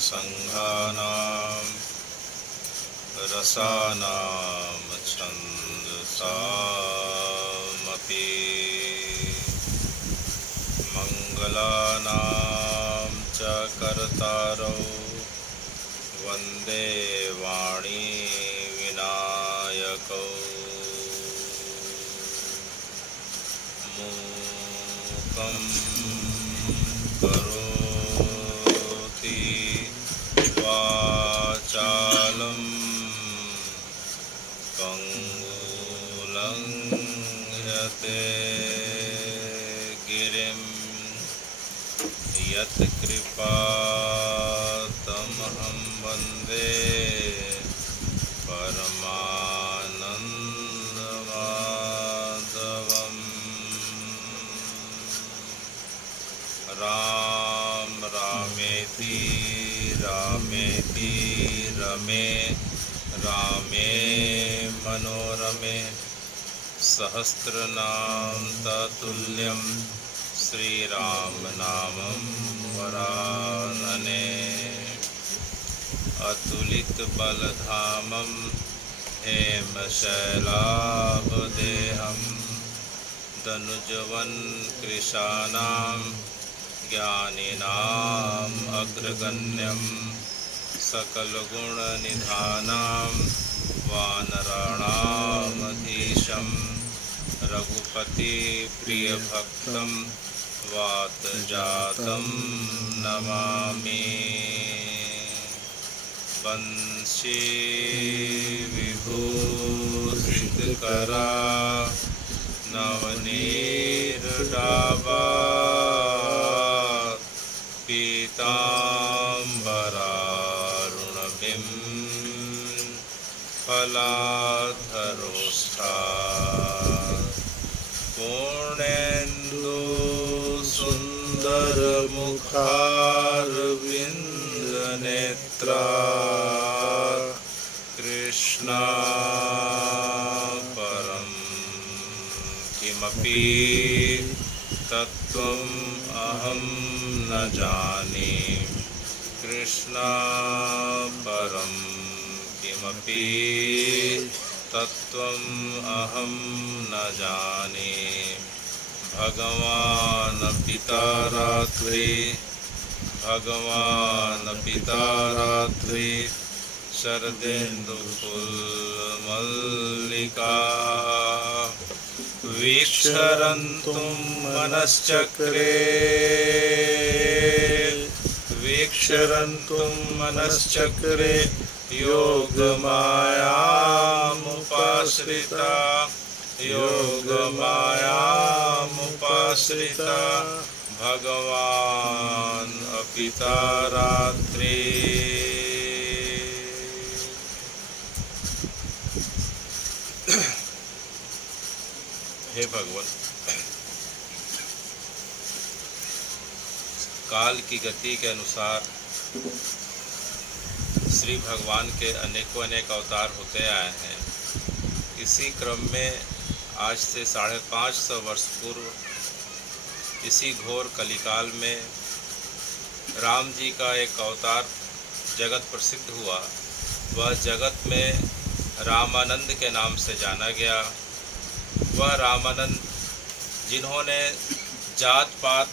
संघानां रसानां छन्दसामपि मंगलानां च कर्तारौ वन्दे वाणी विनायकौ मूकं करोति वाचालं पंगुलं यतेगिरिं यत्कृपातमहं वन्दे परमानन्दमाधवम्। राम रामेति रामेति रमे रामे मनोरमे सहस्रनाम ततुल्यं श्रीराम नामं वरानने। अतुलित बलधामं हेमशैलाभदेहं दनुजवन कृशानां ज्ञानिनाम् अग्रगण्यं सकलगुणनिधानां वानराणामधीशं रघुपतिप्रियभक्तं वातजातं नमामि। वंशी विभूषितकरा नवनीरडाभा पीताम्बरारुणबिं फलाधरोष्ठा पूर्णेन्दु सुन्दरमुखारविन्दनेत्रा कृष्णा परं किमपि तत्त्वम् अहं न जाने। कृष्णा परं किमपि तत्त्वम् अहं न जाने। भगवान् पिता रात्रि शरदेन्दुफुल्मल्लिका वीक्षरन्तुं मनश्चक्रे योगमायामुपाश्रिता भगवान् अपिता रात्रि। हे भगवान, काल की गति के अनुसार श्री भगवान के अनेकों अनेक अवतार होते आए हैं। इसी क्रम में आज से 550 वर्ष पूर्व इसी घोर कलिकाल में राम जी का एक अवतार जगत प्रसिद्ध हुआ। वह जगत में रामानंद के नाम से जाना गया। वह रामानंद जिन्होंने जात पात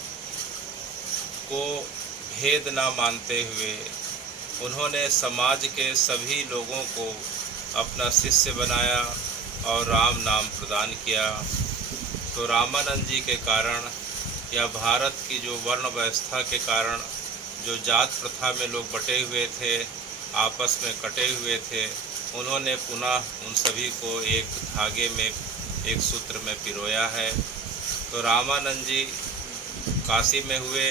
को भेद न मानते हुए उन्होंने समाज के सभी लोगों को अपना शिष्य बनाया और राम नाम प्रदान किया। तो रामानंद जी के कारण या भारत की जो वर्ण व्यवस्था के कारण जो जात प्रथा में लोग बटे हुए थे, आपस में कटे हुए थे, उन्होंने पुनः उन सभी को एक धागे में एक सूत्र में पिरोया है। तो रामानंद जी काशी में हुए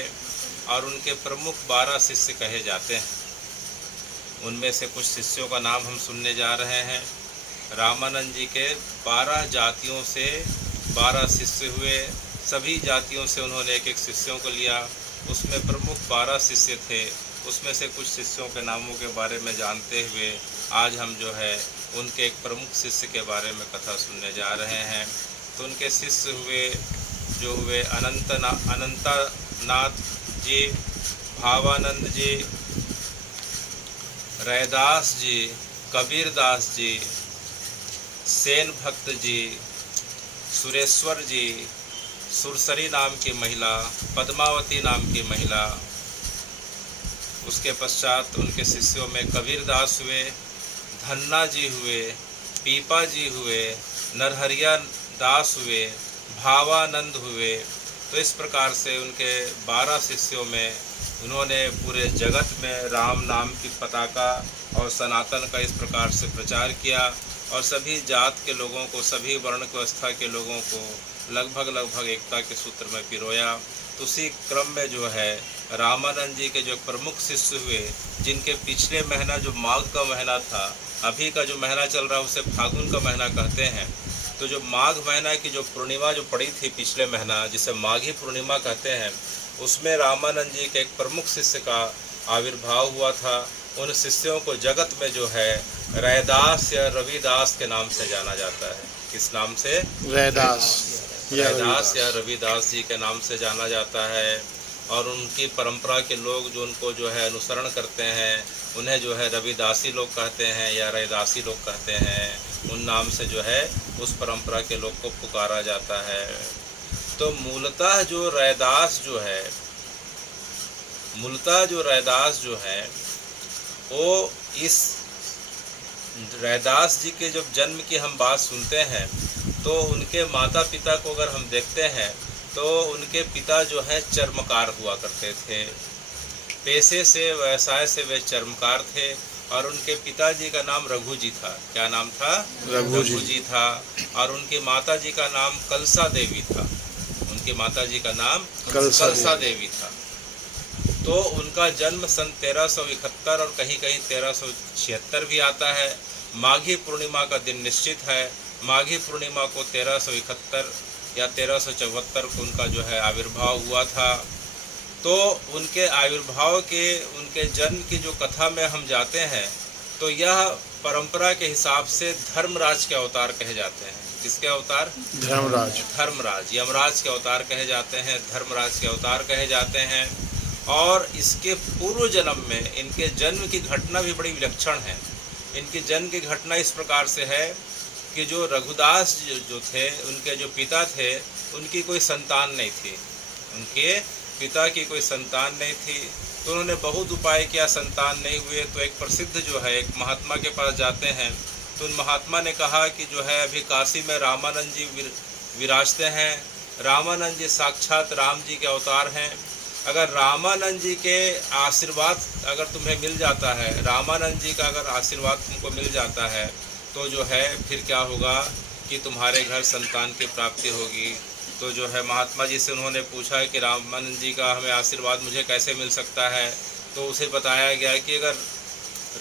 और उनके प्रमुख 12 शिष्य कहे जाते हैं। उनमें से कुछ शिष्यों का नाम हम सुनने जा रहे हैं। रामानंद जी के 12 जातियों से 12 शिष्य हुए। सभी जातियों से उन्होंने एक एक शिष्यों को लिया। उसमें प्रमुख 12 शिष्य थे। उसमें से कुछ शिष्यों के नामों के बारे में जानते हुए आज हम जो है उनके एक प्रमुख शिष्य के बारे में कथा सुनने जा रहे हैं। तो उनके शिष्य हुए अनंतनाथ जी, भावानंद जी, रैदास जी, कबीरदास जी, सेन भक्त जी, सुरेश्वर जी, सुरसरी नाम की महिला, पद्मावती नाम की महिला। उसके पश्चात उनके शिष्यों में कबीरदास हुए, धन्ना जी हुए, पीपा जी हुए, नरहरिया दास हुए, भावानंद हुए। तो इस प्रकार से उनके 12 शिष्यों में उन्होंने पूरे जगत में राम नाम की पताका और सनातन का इस प्रकार से प्रचार किया और सभी जात के लोगों को, सभी वर्ण व्यवस्था के लोगों को लगभग एकता के सूत्र में पिरोया। तो उसी क्रम में जो है रामानंद जी के जो प्रमुख शिष्य हुए, जिनके पिछले महीना जो माघ का महीना था, अभी का जो महीना चल रहा है उसे फागुन का महीना कहते हैं। तो जो माघ महीना की जो पूर्णिमा जो पड़ी थी पिछले महीना, जिसे माघी पूर्णिमा कहते हैं, उसमें रामानंद जी के एक प्रमुख शिष्य का आविर्भाव हुआ था। उन शिष्यों को जगत में जो है रैदास या रविदास के नाम से जाना जाता है। किस नाम से? रैदास या रविदास जी के नाम से जाना जाता है। और उनकी परंपरा के लोग जो उनको जो है अनुसरण करते हैं, उन्हें जो है रविदासी लोग कहते हैं या रैदासी लोग कहते हैं। उन नाम से जो है उस परंपरा के लोग को पुकारा जाता है। तो मूलतः जो रैदास जो है वो इस रैदास जी के जब जन्म की हम बात सुनते हैं तो उनके माता पिता को अगर हम देखते हैं तो उनके पिता जो है चर्मकार हुआ करते थे। पेशे से, व्यवसाय से वे चर्मकार थे और उनके पिताजी का नाम रघु जी था। क्या नाम था? रघु जी था। और उनकी माता जी का नाम कलसा देवी था। उनकी माता जी का नाम कलसा देवी था। तो उनका जन्म सन 1371 और कहीं 1376 भी आता है। माघी पूर्णिमा का दिन निश्चित है। माघी पूर्णिमा को 1371 या 1374 को उनका जो है आविर्भाव हुआ था। तो उनके आविर्भाव के, उनके जन्म की जो कथा में हम जाते हैं तो यह परंपरा के हिसाब से धर्मराज के अवतार कहे जाते हैं। किसके अवतार? धर्मराज, यमराज के अवतार कहे जाते हैं, धर्मराज के अवतार कहे जाते हैं। और इसके पूर्व जन्म में इनके जन्म की घटना भी बड़ी विलक्षण है। इनके जन्म की घटना इस प्रकार से है कि जो रघुदास जो थे, उनके जो पिता थे, उनकी कोई संतान नहीं थी। उनके पिता की कोई संतान नहीं थी। तो उन्होंने बहुत उपाय किया, संतान नहीं हुए। तो एक प्रसिद्ध जो है एक महात्मा के पास जाते हैं। तो उन महात्मा ने कहा कि जो है अभी काशी में रामानंद जी विराजते हैं। रामानंद जी साक्षात राम जी के अवतार हैं। अगर रामानंद जी के आशीर्वाद अगर तुम्हें मिल जाता है, रामानंद जी का अगर आशीर्वाद तुमको मिल जाता है तो जो है फिर क्या होगा कि तुम्हारे घर संतान की प्राप्ति होगी। तो जो है महात्मा जी से उन्होंने पूछा कि रामानंद जी का हमें आशीर्वाद मुझे कैसे मिल सकता है। तो उसे बताया गया कि अगर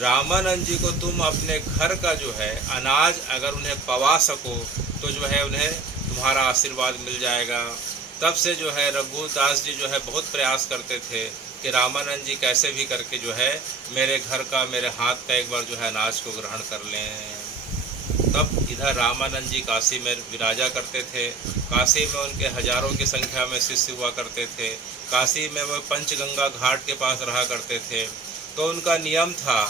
रामानंद जी को तुम अपने घर का जो है अनाज अगर उन्हें पवा सको तो जो है उन्हें तुम्हारा आशीर्वाद मिल जाएगा। तब से जो है रघुदास जी जो है बहुत प्रयास करते थे कि रामानंद जी कैसे भी करके जो है मेरे घर का, मेरे हाथ का एक बार जो है अनाज को ग्रहण कर लें। तब इधर रामानंद जी काशी में विराजा करते थे। काशी में उनके हजारों की संख्या में शिष्य हुआ करते थे। काशी में वह पंचगंगा घाट के पास रहा करते थे। तो उनका नियम था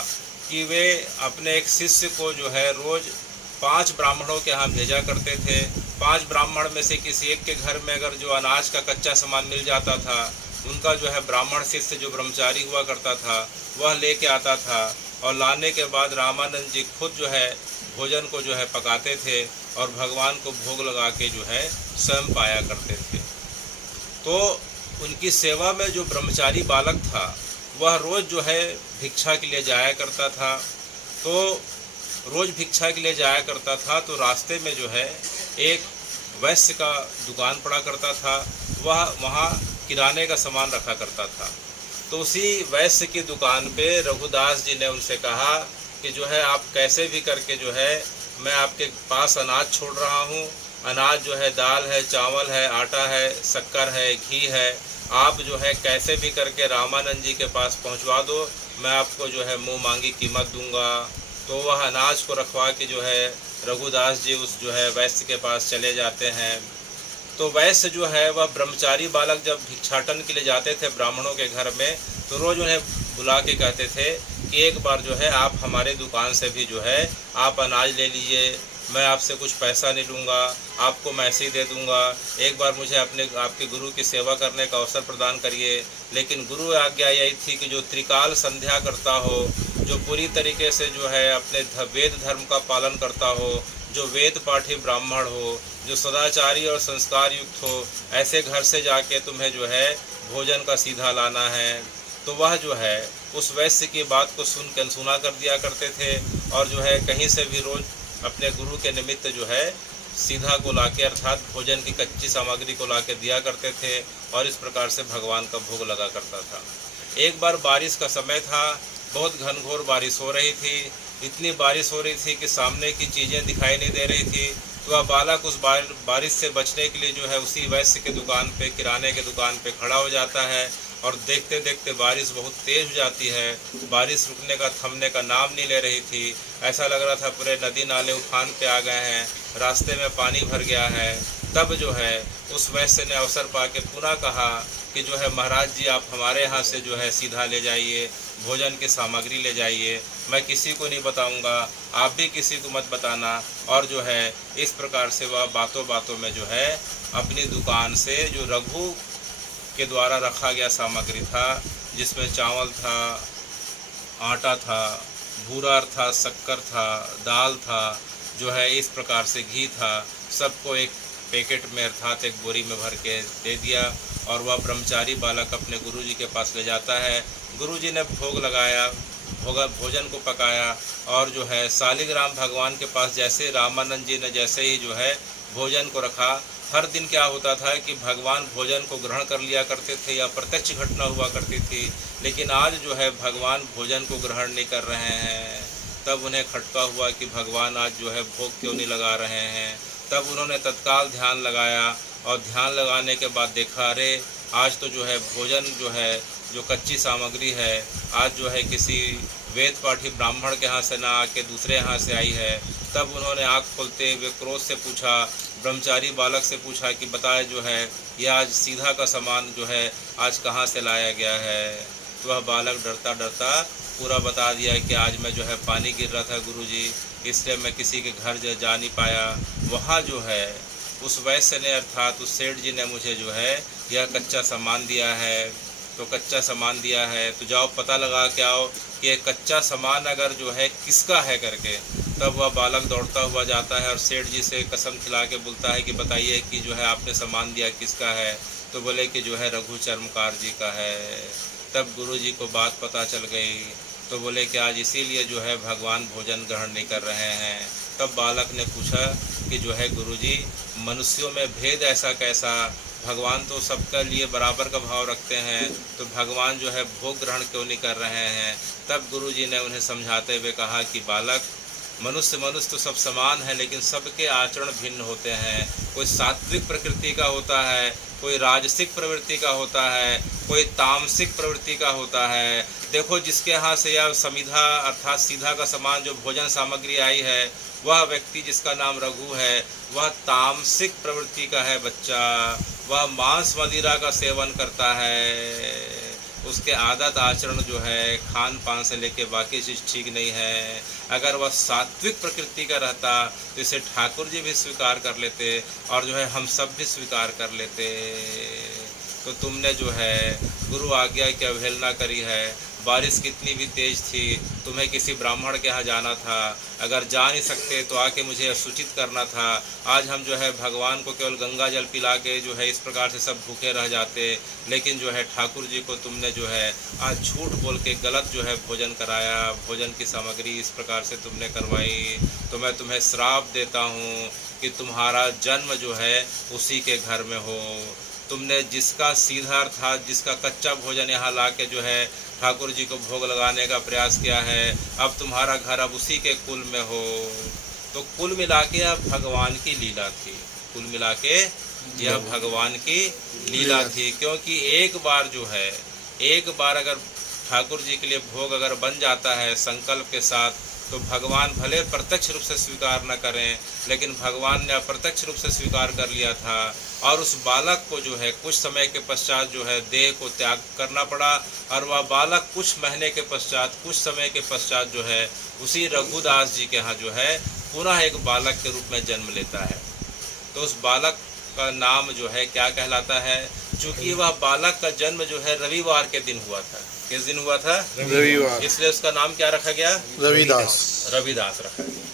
कि वे अपने एक शिष्य को जो है रोज़ 5 ब्राह्मणों के यहाँ भेजा करते थे। 5 ब्राह्मण में से किसी एक के घर में अगर जो अनाज का कच्चा सामान मिल जाता था, उनका जो है ब्राह्मण शिष्य जो ब्रह्मचारी हुआ करता था वह लेके आता था। और लाने के बाद रामानंद जी खुद जो है भोजन को जो है पकाते थे और भगवान को भोग लगा के जो है स्वयं पाया करते थे। तो उनकी सेवा में जो ब्रह्मचारी बालक था वह रोज़ जो है भिक्षा के लिए जाया करता था। तो रोज़ भिक्षा के लिए जाया करता था तो रास्ते में जो है एक वैश्य का दुकान पड़ा करता था। वह वहाँ किराने का सामान रखा करता था। तो उसी वैश्य की दुकान पे रघुदास जी ने उनसे कहा कि जो है आप कैसे भी करके जो है मैं आपके पास अनाज छोड़ रहा हूँ। अनाज जो है दाल है, चावल है, आटा है, शक्कर है, घी है। आप जो है कैसे भी करके रामानंद जी के पास पहुँचवा दो, मैं आपको जो है मुँह मांगी कीमत दूंगा। तो वह अनाज को रखवा के जो है रघुदास जी उस जो है वैश्य के पास चले जाते हैं। तो वैश्य जो है वह ब्रह्मचारी बालक जब भिक्षाटन के लिए जाते थे ब्राह्मणों के घर में तो रोज़ उन्हें बुला के कहते थे कि एक बार जो है आप हमारे दुकान से भी जो है आप अनाज ले लीजिए, मैं आपसे कुछ पैसा नहीं लूँगा, आपको मैं ऐसे ही दे दूँगा, एक बार मुझे आपके गुरु की सेवा करने का अवसर प्रदान करिए। लेकिन गुरु आज्ञा यही थी कि जो त्रिकाल संध्या करता हो, जो पूरी तरीके से जो है अपने वेद धर्म का पालन करता हो, जो वेद पाठी ब्राह्मण हो, जो सदाचारी और संस्कार युक्त हो, ऐसे घर से जाके तुम्हें जो है भोजन का सीधा लाना है। तो वह जो है उस वैश्य की बात को सुना कर दिया करते थे और जो है कहीं से भी रोज अपने गुरु के निमित्त जो है सीधा को लाके अर्थात भोजन की कच्ची सामग्री को लाके दिया करते थे और इस प्रकार से भगवान का भोग लगा करता था। एक बार बारिश का समय था, बहुत घनघोर बारिश हो रही थी, इतनी बारिश हो रही थी कि सामने की चीज़ें दिखाई नहीं दे रही थी। तो वह बालक उस बारिश से बचने के लिए जो है उसी वैश्य के दुकान पे, किराने के दुकान पे खड़ा हो जाता है और देखते देखते बारिश बहुत तेज़ हो जाती है। बारिश रुकने का, थमने का नाम नहीं ले रही थी। ऐसा लग रहा था पूरे नदी नाले उफान पे आ गए हैं, रास्ते में पानी भर गया है। तब जो है उस वैश्य ने अवसर पा के पुनः कहा कि जो है महाराज जी आप हमारे यहाँ से जो है सीधा ले जाइए, भोजन की सामग्री ले जाइए, मैं किसी को नहीं बताऊंगा, आप भी किसी को मत बताना। और जो है इस प्रकार से वह बातों बातों में जो है अपनी दुकान से जो रघु के द्वारा रखा गया सामग्री था, जिसमें चावल था, आटा था, बूरा था, शक्कर था, दाल था, जो है इस प्रकार से घी था, सबको एक पैकेट में अर्थात एक बोरी में भर के दे दिया। और वह ब्रह्मचारी बालक अपने गुरुजी के पास ले जाता है। गुरुजी ने भोग लगाया, भोजन को पकाया और जो है शालिग्राम भगवान के पास जैसे रामानंद जी ने जैसे ही जो है भोजन को रखा, हर दिन क्या होता था कि भगवान भोजन को ग्रहण कर लिया करते थे या प्रत्यक्ष घटना हुआ करती थी, लेकिन आज जो है भगवान भोजन को ग्रहण नहीं कर रहे हैं। तब उन्हें खटका हुआ कि भगवान आज जो है भोग क्यों नहीं लगा रहे हैं। तब उन्होंने तत्काल ध्यान लगाया और ध्यान लगाने के बाद देखा, अरे आज तो जो है भोजन जो है जो कच्ची सामग्री है आज जो है किसी वेद पाठी ब्राह्मण के यहाँ से ना आके दूसरे यहाँ से आई है। तब उन्होंने आँख खोलते हुए क्रोध से पूछा, ब्रह्मचारी बालक से पूछा कि बताए जो है ये आज सीधा का सामान जो है आज कहाँ से लाया गया है। तो वह बालक डरता डरता पूरा बता दिया कि आज मैं जो है पानी गिर रहा था गुरुजी, इसलिए मैं किसी के घर जा नहीं पाया। वहाँ जो है उस वैश्य ने अर्थात उस सेठ जी ने मुझे जो है यह कच्चा सामान दिया है। तो कच्चा सामान दिया है तो जाओ पता लगा के आओ कि ये कच्चा सामान अगर जो है किसका है करके। तब वह बालक दौड़ता हुआ जाता है और सेठ जी से कसम खिला के बोलता है कि बताइए कि जो है आपने सामान दिया किसका है। तो बोले कि जो है रघु चर्मकार जी का है। तब गुरु जी को बात पता चल गई, तो बोले कि आज इसीलिए जो है भगवान भोजन ग्रहण नहीं कर रहे हैं। तब बालक ने पूछा कि जो है गुरुजी मनुष्यों में भेद ऐसा कैसा, भगवान तो सबके लिए बराबर का भाव रखते हैं, तो भगवान जो है भोग ग्रहण क्यों नहीं कर रहे हैं। तब गुरुजी ने उन्हें समझाते हुए कहा कि बालक मनुष्य तो सब समान है, लेकिन सबके आचरण भिन्न होते हैं। कोई सात्विक प्रकृति का होता है, कोई राजसिक प्रवृत्ति का होता है, कोई तामसिक प्रवृत्ति का होता है। देखो जिसके यहाँ से यह समिधा अर्थात सीधा का समान जो भोजन सामग्री आई है, वह व्यक्ति जिसका नाम रघु है वह तामसिक प्रवृत्ति का है बच्चा। वह मांस मदिरा का सेवन करता है, उसके आदत आचरण जो है खान पान से लेके बाकी चीज़ ठीक नहीं है। अगर वह सात्विक प्रकृति का रहता तो इसे ठाकुर जी भी स्वीकार कर लेते और जो है हम सब भी स्वीकार कर लेते। तो तुमने जो है गुरु आज्ञा की अवहेलना करी है। बारिश कितनी भी तेज़ थी, तुम्हें किसी ब्राह्मण के यहाँ जाना था, अगर जा नहीं सकते तो आके मुझे सूचित करना था। आज हम जो है भगवान को केवल गंगा जल पिला के जो है इस प्रकार से सब भूखे रह जाते, लेकिन जो है ठाकुर जी को तुमने जो है आज झूठ बोल के गलत जो है भोजन कराया, भोजन की सामग्री इस प्रकार से तुमने करवाई। तो मैं तुम्हें श्राप देता हूँ कि तुम्हारा जन्म जो है उसी के घर में हो। तुमने जिसका सीधा अर्थात जिसका कच्चा भोजन यहाँ ला के जो है ठाकुर जी को भोग लगाने का प्रयास किया है, अब तुम्हारा घर अब उसी के कुल में हो। तो कुल मिला के यह भगवान की लीला थी, कुल मिला के यह भगवान की लीला थी। क्योंकि एक बार जो है एक बार अगर ठाकुर जी के लिए भोग अगर बन जाता है संकल्प के साथ, तो भगवान भले प्रत्यक्ष रूप से स्वीकार न करें, लेकिन भगवान ने अप्रत्यक्ष रूप से स्वीकार कर लिया था। और उस बालक को जो है कुछ समय के पश्चात जो है देह को त्याग करना पड़ा, और वह बालक कुछ महीने के पश्चात, कुछ समय के पश्चात जो है उसी रघुदास जी के यहाँ जो है पुनः एक बालक के रूप में जन्म लेता है। तो उस बालक का नाम जो है क्या कहलाता है? चूंकि वह बालक का जन्म जो है रविवार के दिन हुआ था। किस दिन हुआ था? रविवार। इसलिए उसका नाम क्या रखा गया? रविदास। रविदास रखा गया।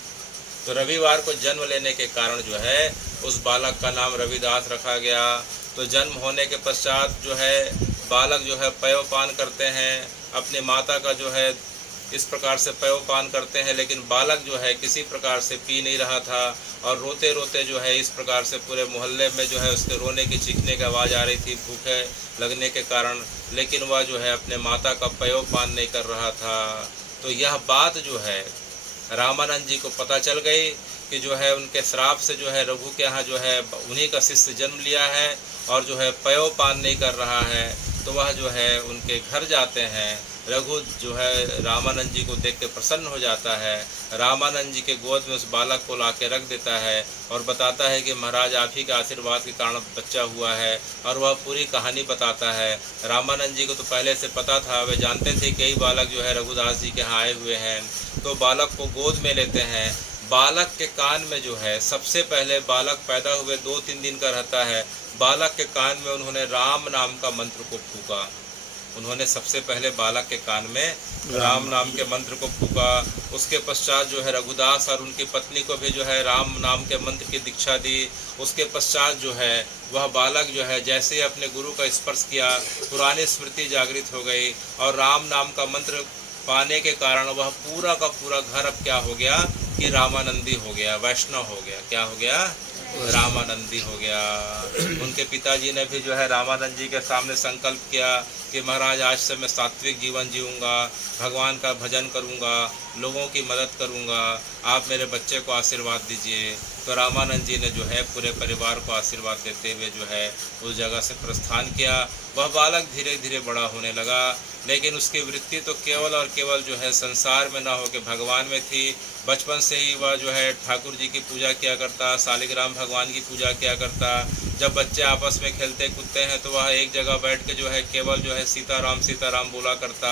तो रविवार को जन्म लेने के कारण जो है उस बालक का नाम रविदास रखा गया। तो जन्म होने के पश्चात जो है बालक जो है पयोपान करते हैं, अपनी माता का जो है इस प्रकार से पयोपान करते हैं, लेकिन बालक जो है किसी प्रकार से पी नहीं रहा था और रोते रोते जो है इस प्रकार से पूरे मोहल्ले में जो है उसके रोने की चीखने की आवाज़ आ रही थी भूखे लगने के कारण, लेकिन वह जो है अपने माता का पयोपान नहीं कर रहा था। तो यह बात जो है रामानंद जी को पता चल गई कि जो है उनके श्राप से जो है रघु के यहाँ जो है उन्हीं का शिष्य जन्म लिया है और जो है पयोपान नहीं कर रहा है। तो वह जो है उनके घर जाते हैं। रघु जो है रामानंद जी को देख के प्रसन्न हो जाता है, रामानंद जी के गोद में उस बालक को ला के रख देता है और बताता है कि महाराज आप ही के आशीर्वाद के कारण बच्चा हुआ है, और वह पूरी कहानी बताता है। रामानंद जी को तो पहले से पता था, वे जानते थे कई बालक जो है रघुदास जी के यहाँ आए हुए हैं। तो बालक को गोद में लेते हैं। बालक के कान में जो है सबसे पहले बालक पैदा हुए 2-3 दिन का रहता है, बालक के कान में उन्होंने राम नाम का मंत्र को फूका। उन्होंने सबसे पहले बालक के कान में राम नाम के मंत्र को फूका। उसके पश्चात जो है रघुदास और उनकी पत्नी को भी जो है राम नाम के मंत्र की दीक्षा दी। उसके पश्चात जो है वह बालक जो है जैसे ही अपने गुरु का स्पर्श किया, पुरानी स्मृति जागृत हो गई और राम नाम का मंत्र पाने के कारण वह पूरा का पूरा घर अब क्या हो गया कि रामानंदी हो गया, वैष्णव हो गया। क्या हो गया? रामानंदी हो गया। उनके पिताजी ने भी जो है रामानंद जी के सामने संकल्प किया कि महाराज आज से मैं सात्विक जीवन जीऊँगा, भगवान का भजन करूँगा, लोगों की मदद करूँगा, आप मेरे बच्चे को आशीर्वाद दीजिए। तो रामानंद जी ने जो है पूरे परिवार को आशीर्वाद देते हुए जो है उस जगह से प्रस्थान किया। वह बालक धीरे धीरे बड़ा होने लगा, लेकिन उसकी वृत्ति तो केवल और केवल जो है संसार में ना होकर भगवान में थी। बचपन से ही वह जो है ठाकुर जी की पूजा किया करता, शालिग्राम भगवान की पूजा किया करता। जब बच्चे आपस में खेलते कूदते हैं तो वह एक जगह बैठ के जो है केवल जो है सीताराम बोला करता।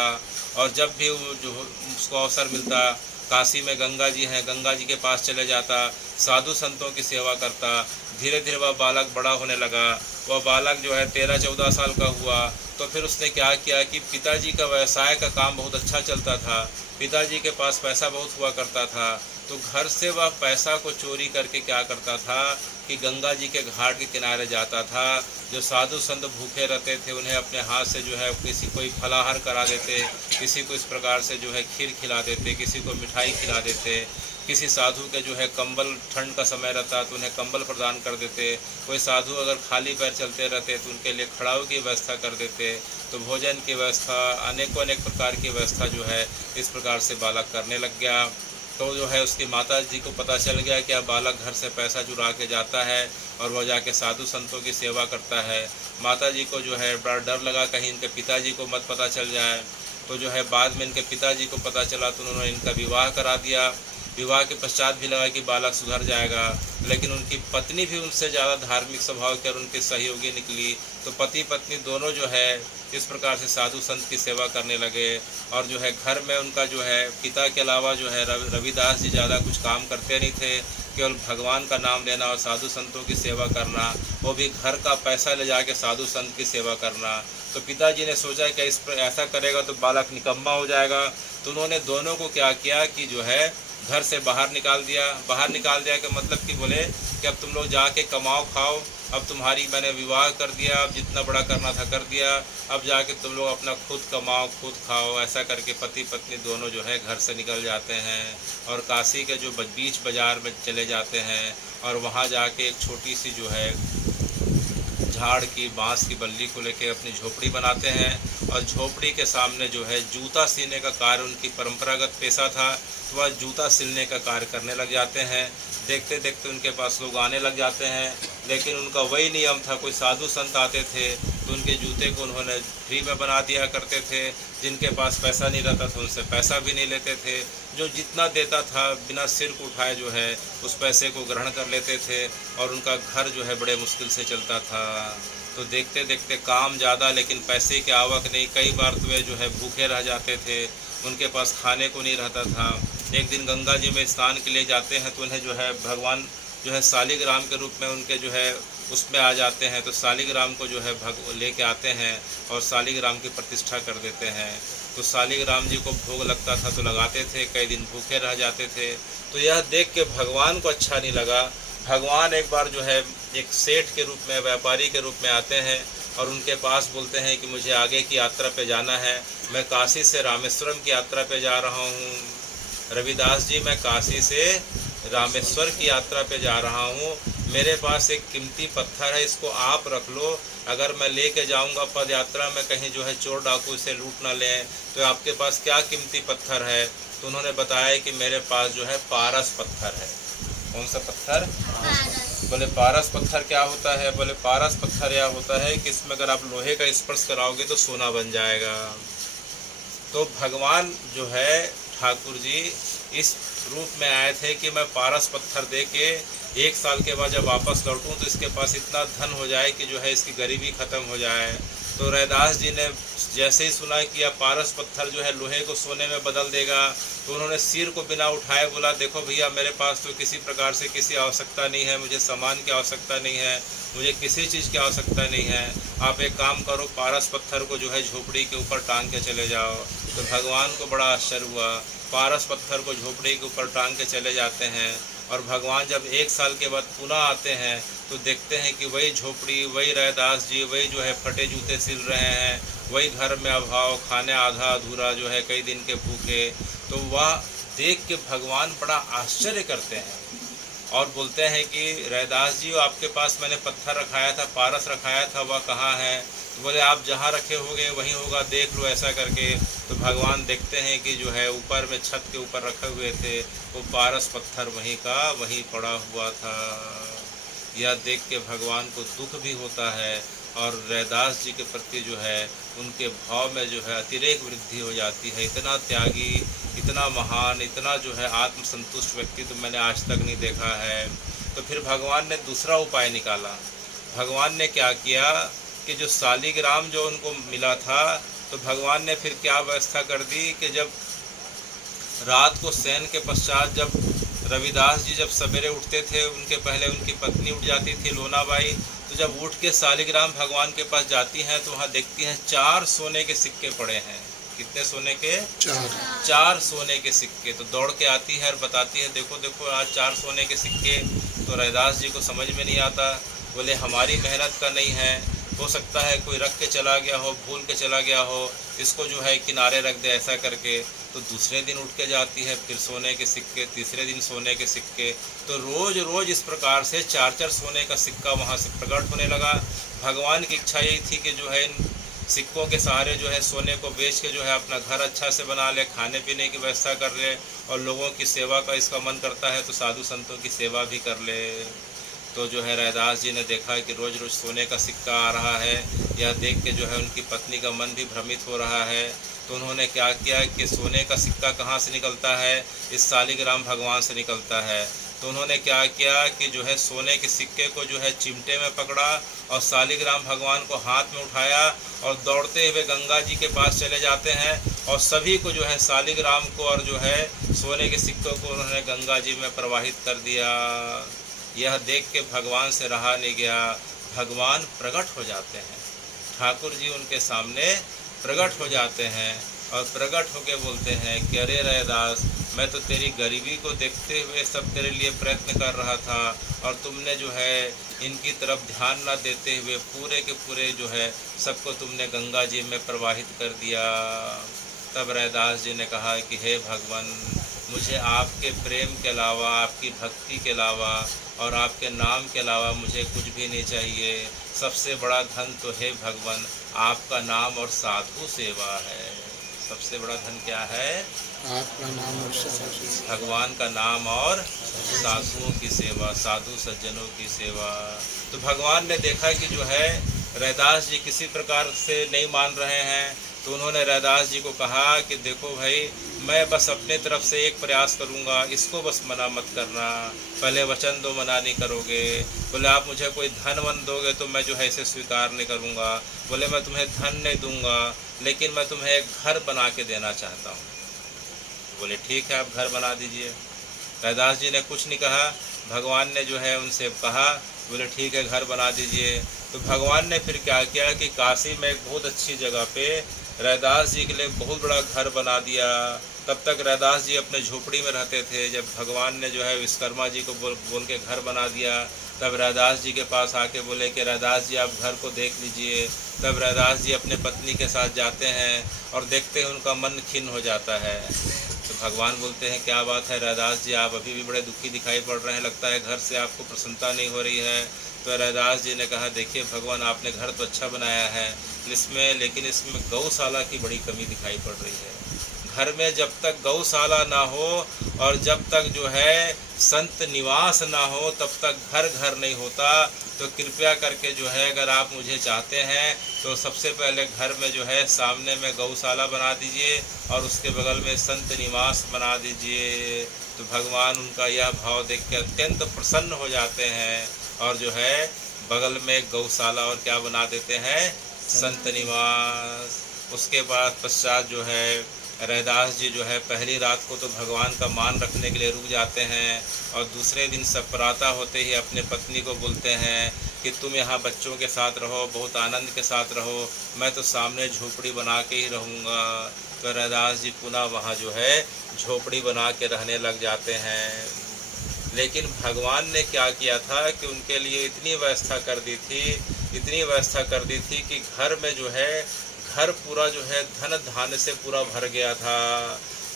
और जब भी वो जो उसको अवसर मिलता, काशी में गंगा जी हैं, गंगा जी के पास चले जाता, साधु संतों की सेवा करता। धीरे धीरे वह बालक बड़ा होने लगा। वह बालक जो है 13-14 साल का हुआ तो फिर उसने क्या किया कि पिताजी का व्यवसाय का काम बहुत अच्छा चलता था, पिताजी के पास पैसा बहुत हुआ करता था। तो घर से वह पैसा को चोरी करके क्या करता था कि गंगा जी के घाट के किनारे जाता था। जो साधु संत भूखे रहते थे उन्हें अपने हाथ से जो है किसी को फलाहार करा देते, किसी को इस प्रकार से जो है खीर खिला देते, किसी को मिठाई खिला देते। किसी साधु के जो है कंबल, ठंड का समय रहता तो उन्हें कंबल प्रदान कर देते। कोई साधु अगर खाली पैर चलते रहते तो उनके लिए खड़ाऊ की व्यवस्था कर देते। तो भोजन की व्यवस्था, अनेक प्रकार की व्यवस्था जो है इस प्रकार से बालक करने लग गया। तो जो है उसकी माता जी को पता चल गया कि अब बालक घर से पैसा चुरा के जाता है और वह जाके साधु संतों की सेवा करता है। माता जी को जो है बड़ा डर लगा कहीं इनके पिताजी को मत पता चल जाए। तो जो है बाद में इनके पिताजी को पता चला तो उन्होंने इनका विवाह करा दिया। विवाह के पश्चात भी लगा कि बालक सुधर जाएगा, लेकिन उनकी पत्नी भी उनसे ज़्यादा धार्मिक स्वभाव की और उनकी सहयोगी निकली। तो पति पत्नी दोनों जो है इस प्रकार से साधु संत की सेवा करने लगे। और जो है घर में उनका जो है पिता के अलावा जो है रविदास जी ज़्यादा कुछ काम करते नहीं थे, केवल भगवान का नाम लेना और साधु संतों की सेवा करना, वो भी घर का पैसा ले जाके साधु संत की सेवा करना। तो पिताजी ने सोचा कि इस पर ऐसा करेगा तो बालक निकम्मा हो जाएगा। तो उन्होंने दोनों को क्या किया कि जो है घर से बाहर निकाल दिया। बाहर निकाल दिया का मतलब कि बोले कि अब तुम लोग जाके कमाओ खाओ, अब तुम्हारी मैंने विवाह कर दिया, अब जितना बड़ा करना था कर दिया, अब जाके तुम लोग अपना खुद कमाओ खुद खाओ। ऐसा करके पति पत्नी दोनों जो है घर से निकल जाते हैं और काशी के जो बीच बाज़ार में चले जाते हैं और वहाँ जाके एक छोटी सी जो है झाड़ की बांस की बल्ली को लेकर अपनी झोपड़ी बनाते हैं। और झोपड़ी के सामने जो है जूता सीने का कार्य उनकी परंपरागत पेशा था, तो वह जूता सिलने का कार्य करने लग जाते हैं। देखते देखते उनके पास लोग आने लग जाते हैं, लेकिन उनका वही नियम था, कोई साधु संत आते थे तो उनके जूते को उन्होंने फ्री में बना दिया करते थे। जिनके पास पैसा नहीं रहता था उनसे पैसा भी नहीं लेते थे। जो जितना देता था बिना सिर को उठाए जो है उस पैसे को ग्रहण कर लेते थे और उनका घर जो है बड़े मुश्किल से चलता था। तो देखते देखते काम ज़्यादा लेकिन पैसे की आवक नहीं। कई बार तो वे जो है भूखे रह जाते थे, उनके पास खाने को नहीं रहता था। एक दिन गंगा जी में स्नान के लिए जाते हैं तो उन्हें जो है भगवान जो है शालिग्राम के रूप में उनके जो है उसमें आ जाते हैं। तो शालिग्राम को जो है लेके आते हैं और शालिग्राम की प्रतिष्ठा कर देते हैं। तो शालिग्राम जी को भोग लगता था तो लगाते थे, कई दिन भूखे रह जाते थे। तो यह देख के भगवान को अच्छा नहीं लगा। भगवान एक बार जो है एक सेठ के रूप में, व्यापारी के रूप में आते हैं और उनके पास बोलते हैं कि मुझे आगे की यात्रा पे जाना है, मैं काशी से रामेश्वरम की यात्रा पे जा रहा हूँ। रविदास जी, मैं काशी से रामेश्वर की यात्रा पे जा रहा हूँ, मेरे पास एक कीमती पत्थर है, इसको आप रख लो। अगर मैं लेके जाऊँगा पद यात्रा में, कहीं जो है चोर डाकू इसे लूट ना लें, तो आपके पास क्या कीमती पत्थर है? तो उन्होंने बताया कि मेरे पास जो है पारस पत्थर है। कौन सा पत्थर? बोले पारस पत्थर क्या होता है? बोले पारस पत्थर यह होता है कि इसमें अगर आप लोहे का स्पर्श कराओगे तो सोना बन जाएगा। तो भगवान जो है ठाकुर जी इस रूप में आए थे कि मैं पारस पत्थर दे के 1 साल के बाद जब वापस लौटूं तो इसके पास इतना धन हो जाए कि जो है इसकी गरीबी ख़त्म हो जाए। तो रैदास जी ने जैसे ही सुना कि यह पारस पत्थर जो है लोहे को सोने में बदल देगा, तो उन्होंने सिर को बिना उठाए बोला, देखो भैया मेरे पास तो किसी प्रकार से किसी आवश्यकता नहीं है, मुझे सामान की आवश्यकता नहीं है, मुझे किसी चीज़ की आवश्यकता नहीं है। आप एक काम करो, पारस पत्थर को जो है झोपड़ी के ऊपर टांग के चले जाओ। तो भगवान को बड़ा आश्चर्य हुआ। पारस पत्थर को झोपड़ी के ऊपर टांग के चले जाते हैं और भगवान जब 1 साल के बाद पुनः आते हैं तो देखते हैं कि वही झोपड़ी, वही रैदास जी, वही जो है फटे जूते सिल रहे हैं, वही घर में अभाव, खाने आधा अधूरा जो है, कई दिन के भूखे। तो वह देख के भगवान बड़ा आश्चर्य करते हैं और बोलते हैं कि रैदास जी, आपके पास मैंने पत्थर रखाया था, पारस रखाया था, वह कहाँ है? तो बोले आप जहाँ रखे होंगे वहीं होगा, देख लो ऐसा करके। तो भगवान देखते हैं कि जो है ऊपर में छत के ऊपर रखे हुए थे, वो पारस पत्थर वहीं का वहीं पड़ा हुआ था। यह देख के भगवान को दुख भी होता है और रैदास जी के प्रति जो है उनके भाव में जो है अतिरेक वृद्धि हो जाती है। इतना त्यागी, इतना महान, इतना जो है आत्मसंतुष्ट व्यक्ति तो मैंने आज तक नहीं देखा है। तो फिर भगवान ने दूसरा उपाय निकाला। भगवान ने क्या किया कि जो शालिग्राम जो उनको मिला था, तो भगवान ने फिर क्या व्यवस्था कर दी कि जब रात को शयन के पश्चात जब रविदास जी जब सवेरे उठते थे, उनके पहले उनकी पत्नी उठ जाती थी लोनाबाई, तो जब उठ के शालिग्राम भगवान के पास जाती हैं तो वहाँ देखती हैं 4 सोने के सिक्के पड़े हैं। कितने सोने के? 4 सोने के सिक्के। तो दौड़ के आती है और बताती है, देखो देखो आज 4 सोने के सिक्के। तो रैदास जी को समझ में नहीं आता। बोले हमारी मेहनत का नहीं है, हो सकता है कोई रख के चला गया हो, भूल के चला गया हो, इसको जो है किनारे रख दे ऐसा करके। तो दूसरे दिन उठ के जाती है, फिर सोने के सिक्के, तीसरे दिन सोने के सिक्के। तो रोज़ रोज़ इस प्रकार से 4-4 सोने का सिक्का वहाँ से प्रकट होने लगा। भगवान की इच्छा यही थी कि जो है इन सिक्कों के सहारे जो है सोने को बेच के जो है अपना घर अच्छा से बना ले, खाने पीने की व्यवस्था कर ले और लोगों की सेवा का इसका मन करता है तो साधु संतों की सेवा भी कर ले। तो जो है रैदास जी ने देखा कि रोज़ रोज़ सोने का सिक्का आ रहा है, यह देख के जो है उनकी पत्नी का मन भी भ्रमित हो रहा है। तो उन्होंने क्या किया कि सोने का सिक्का कहाँ से निकलता है? इस शालिग्राम भगवान से निकलता है। तो उन्होंने क्या किया कि जो है सोने के सिक्के को जो है चिमटे में पकड़ा और शालिग्राम भगवान को हाथ में उठाया और दौड़ते हुए गंगा जी के पास चले जाते हैं और सभी को जो है शालिग्राम को और जो है सोने के सिक्कों को उन्होंने गंगा जी में प्रवाहित कर दिया। यह देख के भगवान से रहा नहीं गया। भगवान प्रकट हो जाते हैं, ठाकुर जी उनके सामने प्रकट हो जाते हैं और प्रकट होके बोलते हैं कि अरे रैदास, मैं तो तेरी गरीबी को देखते हुए सब तेरे लिए प्रयत्न कर रहा था और तुमने जो है इनकी तरफ ध्यान न देते हुए पूरे के पूरे जो है सबको तुमने गंगा जी में प्रवाहित कर दिया। तब रैदास जी ने कहा कि हे भगवान, मुझे आपके प्रेम के अलावा, आपकी भक्ति के अलावा और आपके नाम के अलावा मुझे कुछ भी नहीं चाहिए। सबसे बड़ा धन तो है भगवान आपका नाम और साधु सेवा है। सबसे बड़ा धन क्या है? आपका नाम और साधु, भगवान का नाम और साधुओं की सेवा, साधु सज्जनों की सेवा। तो भगवान ने देखा कि जो है रैदास जी किसी प्रकार से नहीं मान रहे हैं, तो उन्होंने रैदास जी को कहा कि देखो भाई, मैं बस अपने तरफ से एक प्रयास करूंगा, इसको बस मना मत करना, पहले वचन दो मना नहीं करोगे। बोले आप मुझे कोई धन वन दोगे तो मैं जो है इसे स्वीकार नहीं करूंगा। बोले मैं तुम्हें धन नहीं दूंगा, लेकिन मैं तुम्हें एक घर बना के देना चाहता हूँ। बोले ठीक है, आप घर बना दीजिए। रैदास जी ने कुछ नहीं कहा, भगवान ने जो है उनसे कहा, बोले ठीक है घर बना दीजिए। तो भगवान ने फिर क्या किया कि काशी में एक बहुत अच्छी जगह पे रैदास जी के लिए बहुत बड़ा घर बना दिया। तब तक रैदास जी अपने झोपड़ी में रहते थे। जब भगवान ने जो है विश्वकर्मा जी को बोल के घर बना दिया, तब रैदास जी के पास आके बोले कि रैदास जी आप घर को देख लीजिए। तब रैदास जी अपने पत्नी के साथ जाते हैं और देखते हैं उनका मन खिन्न हो जाता है। तो भगवान बोलते हैं क्या बात है रैदास जी, आप अभी भी बड़े दुखी दिखाई पड़ रहे हैं, लगता है घर से आपको प्रसन्नता नहीं हो रही है। तो रैदास जी ने कहा देखिए भगवान, आपने घर तो अच्छा बनाया है लेकिन इसमें गौशाला की बड़ी कमी दिखाई पड़ रही है। घर में जब तक गौशाला ना हो और जब तक जो है संत निवास ना हो तब तक घर घर नहीं होता। तो कृपया करके जो है अगर आप मुझे चाहते हैं तो सबसे पहले घर में जो है सामने में गौशाला बना दीजिए और उसके बगल में संत निवास बना दीजिए। तो भगवान उनका यह भाव देख के अत्यंत प्रसन्न हो जाते हैं और जो है बगल में गौशाला और क्या बना देते हैं, संत निवास। उसके बाद पश्चात जो है रैदास जी जो है पहली रात को तो भगवान का मान रखने के लिए रुक जाते हैं और दूसरे दिन सब प्रातः होते ही अपने पत्नी को बोलते हैं कि तुम यहाँ बच्चों के साथ रहो, बहुत आनंद के साथ रहो, मैं तो सामने झोपड़ी बना के ही रहूँगा। तो रैदास जी पुनः वहाँ जो है झोपड़ी बना के रहने लग जाते हैं। लेकिन भगवान ने क्या किया था कि उनके लिए इतनी व्यवस्था कर दी थी कि घर में जो है घर पूरा जो है धन धान्य से पूरा भर गया था।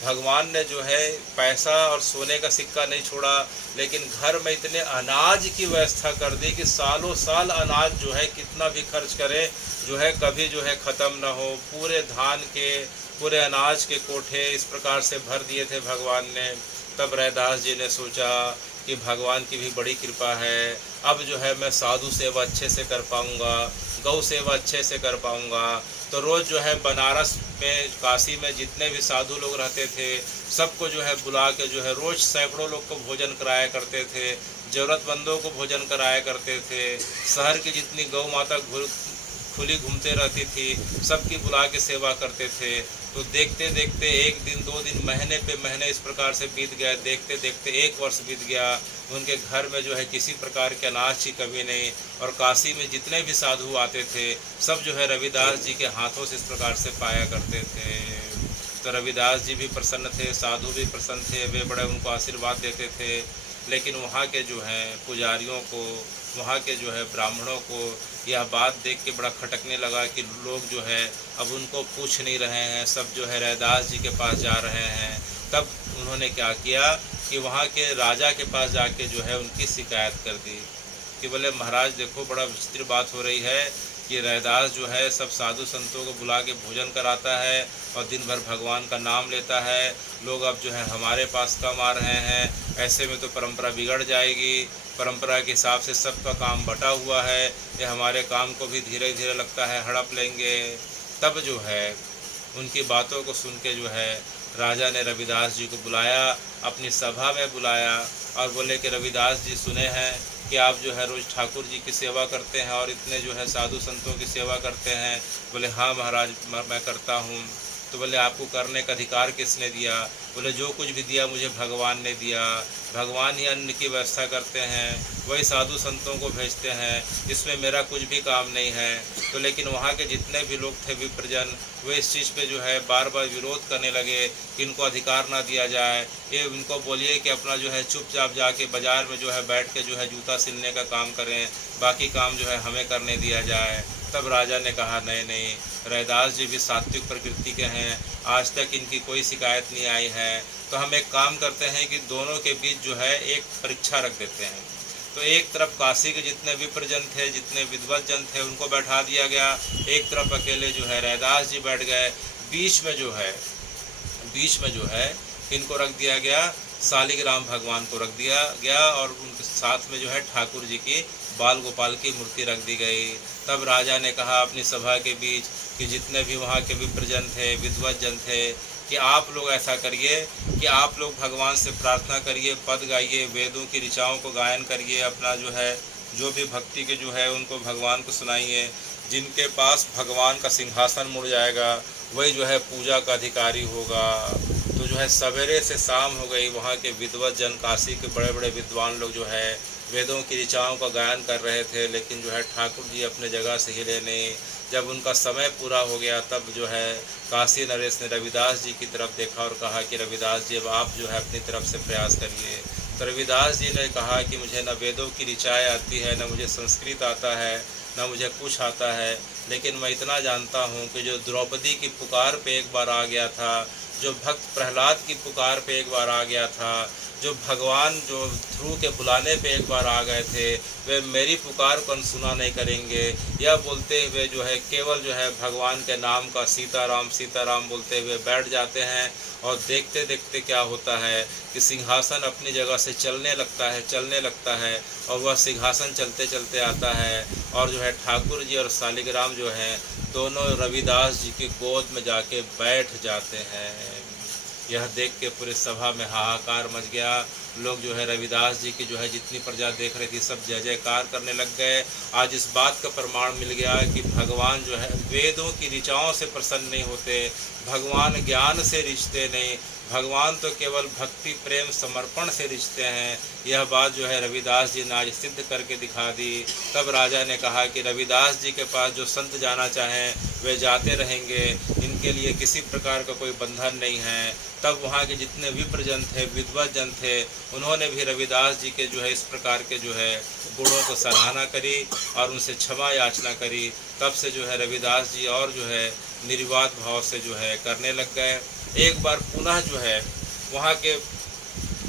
भगवान ने जो है पैसा और सोने का सिक्का नहीं छोड़ा, लेकिन घर में इतने अनाज की व्यवस्था कर दी कि सालों साल अनाज जो है कितना भी खर्च करे जो है कभी जो है ख़त्म ना हो। पूरे धान के पूरे अनाज के कोठे इस प्रकार से भर दिए थे भगवान ने। तब रैदास जी ने सोचा कि भगवान की भी बड़ी कृपा है, अब जो है मैं साधु सेवा अच्छे से कर पाऊँगा, गौ सेवा अच्छे से कर पाऊँगा। तो रोज़ जो है बनारस में काशी में जितने भी साधु लोग रहते थे सबको जो है बुला के जो है रोज़ सैकड़ों लोग को भोजन कराया करते थे, ज़रूरतमंदों को भोजन कराया करते थे। शहर की जितनी गौ माता खुली घूमते रहती थी सबकी बुला के सेवा करते थे। तो देखते देखते एक दिन दो दिन महीने पे महीने इस प्रकार से बीत गया। देखते देखते एक वर्ष बीत गया। उनके घर में जो है किसी प्रकार के अनाज की कमी नहीं और काशी में जितने भी साधु आते थे सब जो है रविदास जी के हाथों से इस प्रकार से पाया करते थे। तो रविदास जी भी प्रसन्न थे, साधु भी प्रसन्न थे, वे बड़े उनको आशीर्वाद देते थे। लेकिन वहाँ के जो हैं पुजारियों को, वहाँ के जो है ब्राह्मणों को यह बात देख के बड़ा खटकने लगा कि लोग जो है अब उनको पूछ नहीं रहे हैं, सब जो है रैदास जी के पास जा रहे हैं। तब उन्होंने क्या किया कि वहाँ के राजा के पास जाके जो है उनकी शिकायत कर दी कि बोले महाराज देखो बड़ा विचित्र बात हो रही है कि रैदास जो है सब साधु संतों को बुला के भोजन कराता है और दिन भर भगवान का नाम लेता है। लोग अब जो है हमारे पास कम आ रहे हैं, ऐसे में तो परंपरा बिगड़ जाएगी। परंपरा के हिसाब से सबका काम बटा हुआ है, ये हमारे काम को भी धीरे धीरे लगता है हड़प लेंगे। तब जो है उनकी बातों को सुन के जो है राजा ने रविदास जी को बुलाया, अपनी सभा में बुलाया और बोले कि रविदास जी सुने हैं कि आप जो है रोज़ ठाकुर जी की सेवा करते हैं और इतने जो है साधु संतों की सेवा करते हैं। बोले हाँ महाराज मैं करता हूँ। तो बोले आपको करने का अधिकार किसने दिया? बोले जो कुछ भी दिया मुझे भगवान ने दिया। भगवान ही अन्न की व्यवस्था करते हैं, वही साधु संतों को भेजते हैं, इसमें मेरा कुछ भी काम नहीं है। तो लेकिन वहाँ के जितने भी लोग थे विप्रजन, वे इस चीज़ पे जो है बार बार विरोध करने लगे कि इनको अधिकार ना दिया जाए। ये इनको बोलिए कि अपना जो है चुपचाप जाके बाज़ार में जो है बैठ के जो है जूता सिलने का काम करें, बाकी काम जो है हमें करने दिया जाए। तब राजा ने कहा नहीं, रैदास जी भी सात्विक प्रकृति के हैं, आज तक इनकी कोई शिकायत नहीं आई है। तो हम एक काम करते हैं कि दोनों के बीच जो है एक परीक्षा रख देते हैं। तो एक तरफ काशी के जितने विप्रजन थे, जितने विद्वत जन थे उनको बैठा दिया गया, एक तरफ अकेले जो है रैदास जी बैठ गए। बीच में जो है इनको रख दिया गया, शालिग्राम भगवान को रख दिया गया और उनके साथ में जो है ठाकुर जी की बाल गोपाल की मूर्ति रख दी गई। तब राजा ने कहा अपनी सभा के बीच कि जितने भी वहाँ के विप्रजन थे, विद्वत जन थे, कि आप लोग ऐसा करिए कि आप लोग भगवान से प्रार्थना करिए, पद गाइए, वेदों की ऋचाओं को गायन करिए, अपना जो है जो भी भक्ति के जो है उनको भगवान को सुनाइए। जिनके पास भगवान का सिंहासन मुड़ जाएगा वही जो है पूजा का अधिकारी होगा। तो जो है सवेरे से शाम हो गई, वहाँ के विद्वत जन, काशी के बड़े बड़े विद्वान लोग जो है वेदों की ऋचाओं का गायन कर रहे थे, लेकिन जो है ठाकुर जी अपने जगह से हिले नहीं। जब उनका समय पूरा हो गया तब जो है काशी नरेश ने रविदास जी की तरफ देखा और कहा कि रविदास जी अब आप जो है अपनी तरफ से प्रयास करिए। तो रविदास जी ने कहा कि मुझे न वेदों की ऋचाएँ आती है, न मुझे संस्कृत आता है, न मुझे कुछ आता है, लेकिन मैं इतना जानता हूँ कि जो द्रौपदी की पुकार पे एक बार आ गया था, जो भक्त प्रहलाद की पुकार पे एक बार आ गया था, जो भगवान जो ध्रुव के बुलाने पे एक बार आ गए थे, वे मेरी पुकार को अनसुना नहीं करेंगे। यह बोलते हुए जो है केवल जो है भगवान के नाम का सीताराम सीताराम बोलते हुए बैठ जाते हैं। और देखते देखते क्या होता है कि सिंहासन अपनी जगह से चलने लगता है और वह सिंहासन चलते चलते आता है और जो है ठाकुर जी और शालिग्राम जो हैं दोनों रविदास जी की गोद में जाके बैठ जाते हैं। यह देख के पूरे सभा में हाहाकार मच गया। लोग जो है रविदास जी की जो है जितनी प्रजा देख रही थी सब जय जयकार करने लग गए। आज इस बात का प्रमाण मिल गया कि भगवान जो है वेदों की ऋचाओं से प्रसन्न नहीं होते, भगवान ज्ञान से रिझते नहीं, भगवान तो केवल भक्ति प्रेम समर्पण से रिझते हैं। यह बात जो है रविदास जी ने आज सिद्ध करके दिखा दी। तब राजा ने कहा कि रविदास जी के पास जो संत जाना चाहें वे जाते रहेंगे, इनके लिए किसी प्रकार का कोई बंधन नहीं है। तब वहाँ के जितने विप्रजन थे, विद्वत जन थे, उन्होंने भी रविदास जी के जो है इस प्रकार के जो है गुणों को सराहना करी और उनसे क्षमा याचना करी। तब से जो है रविदास जी और जो है निर्विवाद भाव से जो है करने लग गए। एक बार पुनः जो है वहाँ के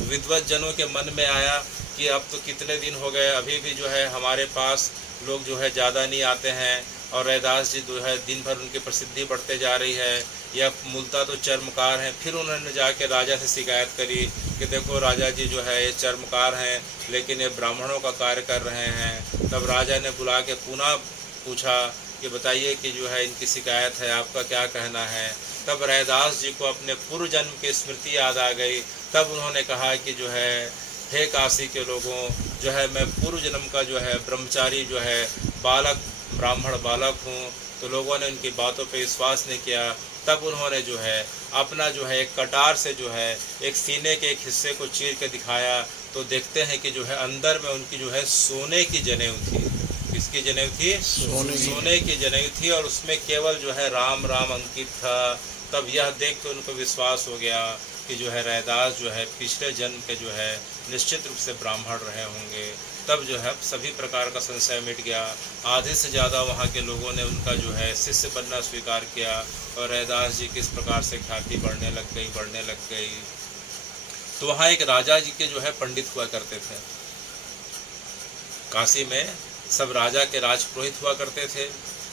विद्वत जनों के मन में आया कि अब तो कितने दिन हो गए, अभी भी जो है हमारे पास लोग जो है ज़्यादा नहीं आते हैं और रविदास जी जो है दिन भर उनकी प्रसिद्धि बढ़ते जा रही है, यह मूलतः तो चर्मकार हैं। फिर उन्होंने जाके राजा से शिकायत करी कि देखो राजा जी जो है ये चर्मकार हैं लेकिन ये ब्राह्मणों का कार्य कर रहे हैं। तब राजा ने बुला के पुनः पूछा कि बताइए कि जो है इनकी शिकायत है, आपका क्या कहना है। तब रविदास जी को अपने पूर्व जन्म की स्मृति याद आ गई। तब उन्होंने कहा कि जो है हे काशी के लोगों, जो है मैं पूर्व जन्म का जो है ब्रह्मचारी जो है बालक ब्राह्मण बालक हूँ। तो लोगों ने उनकी बातों पे विश्वास नहीं किया। तब उन्होंने जो है अपना जो है एक कटार से जो है एक सीने के एक हिस्से को चीर के दिखाया। तो देखते हैं कि जो है अंदर में उनकी जो है सोने की जनेऊ थी। किसकी जनेऊ थी? सोने की जनेऊ थी और उसमें केवल जो है राम राम अंकित था। तब यह देख के उनको विश्वास हो गया कि जो है रविदास जो है पिछले जन्म के जो है निश्चित रूप से ब्राह्मण रहे होंगे। तब जो है सभी प्रकार का संशय मिट गया। आधे से ज़्यादा वहाँ के लोगों ने उनका जो है शिष्य बनना स्वीकार किया और रविदास जी किस प्रकार से ख्याति बढ़ने लग गई। तो वहाँ एक राजा जी के जो है पंडित हुआ करते थे। काशी में सब राजा के राजपुरोहित हुआ करते थे।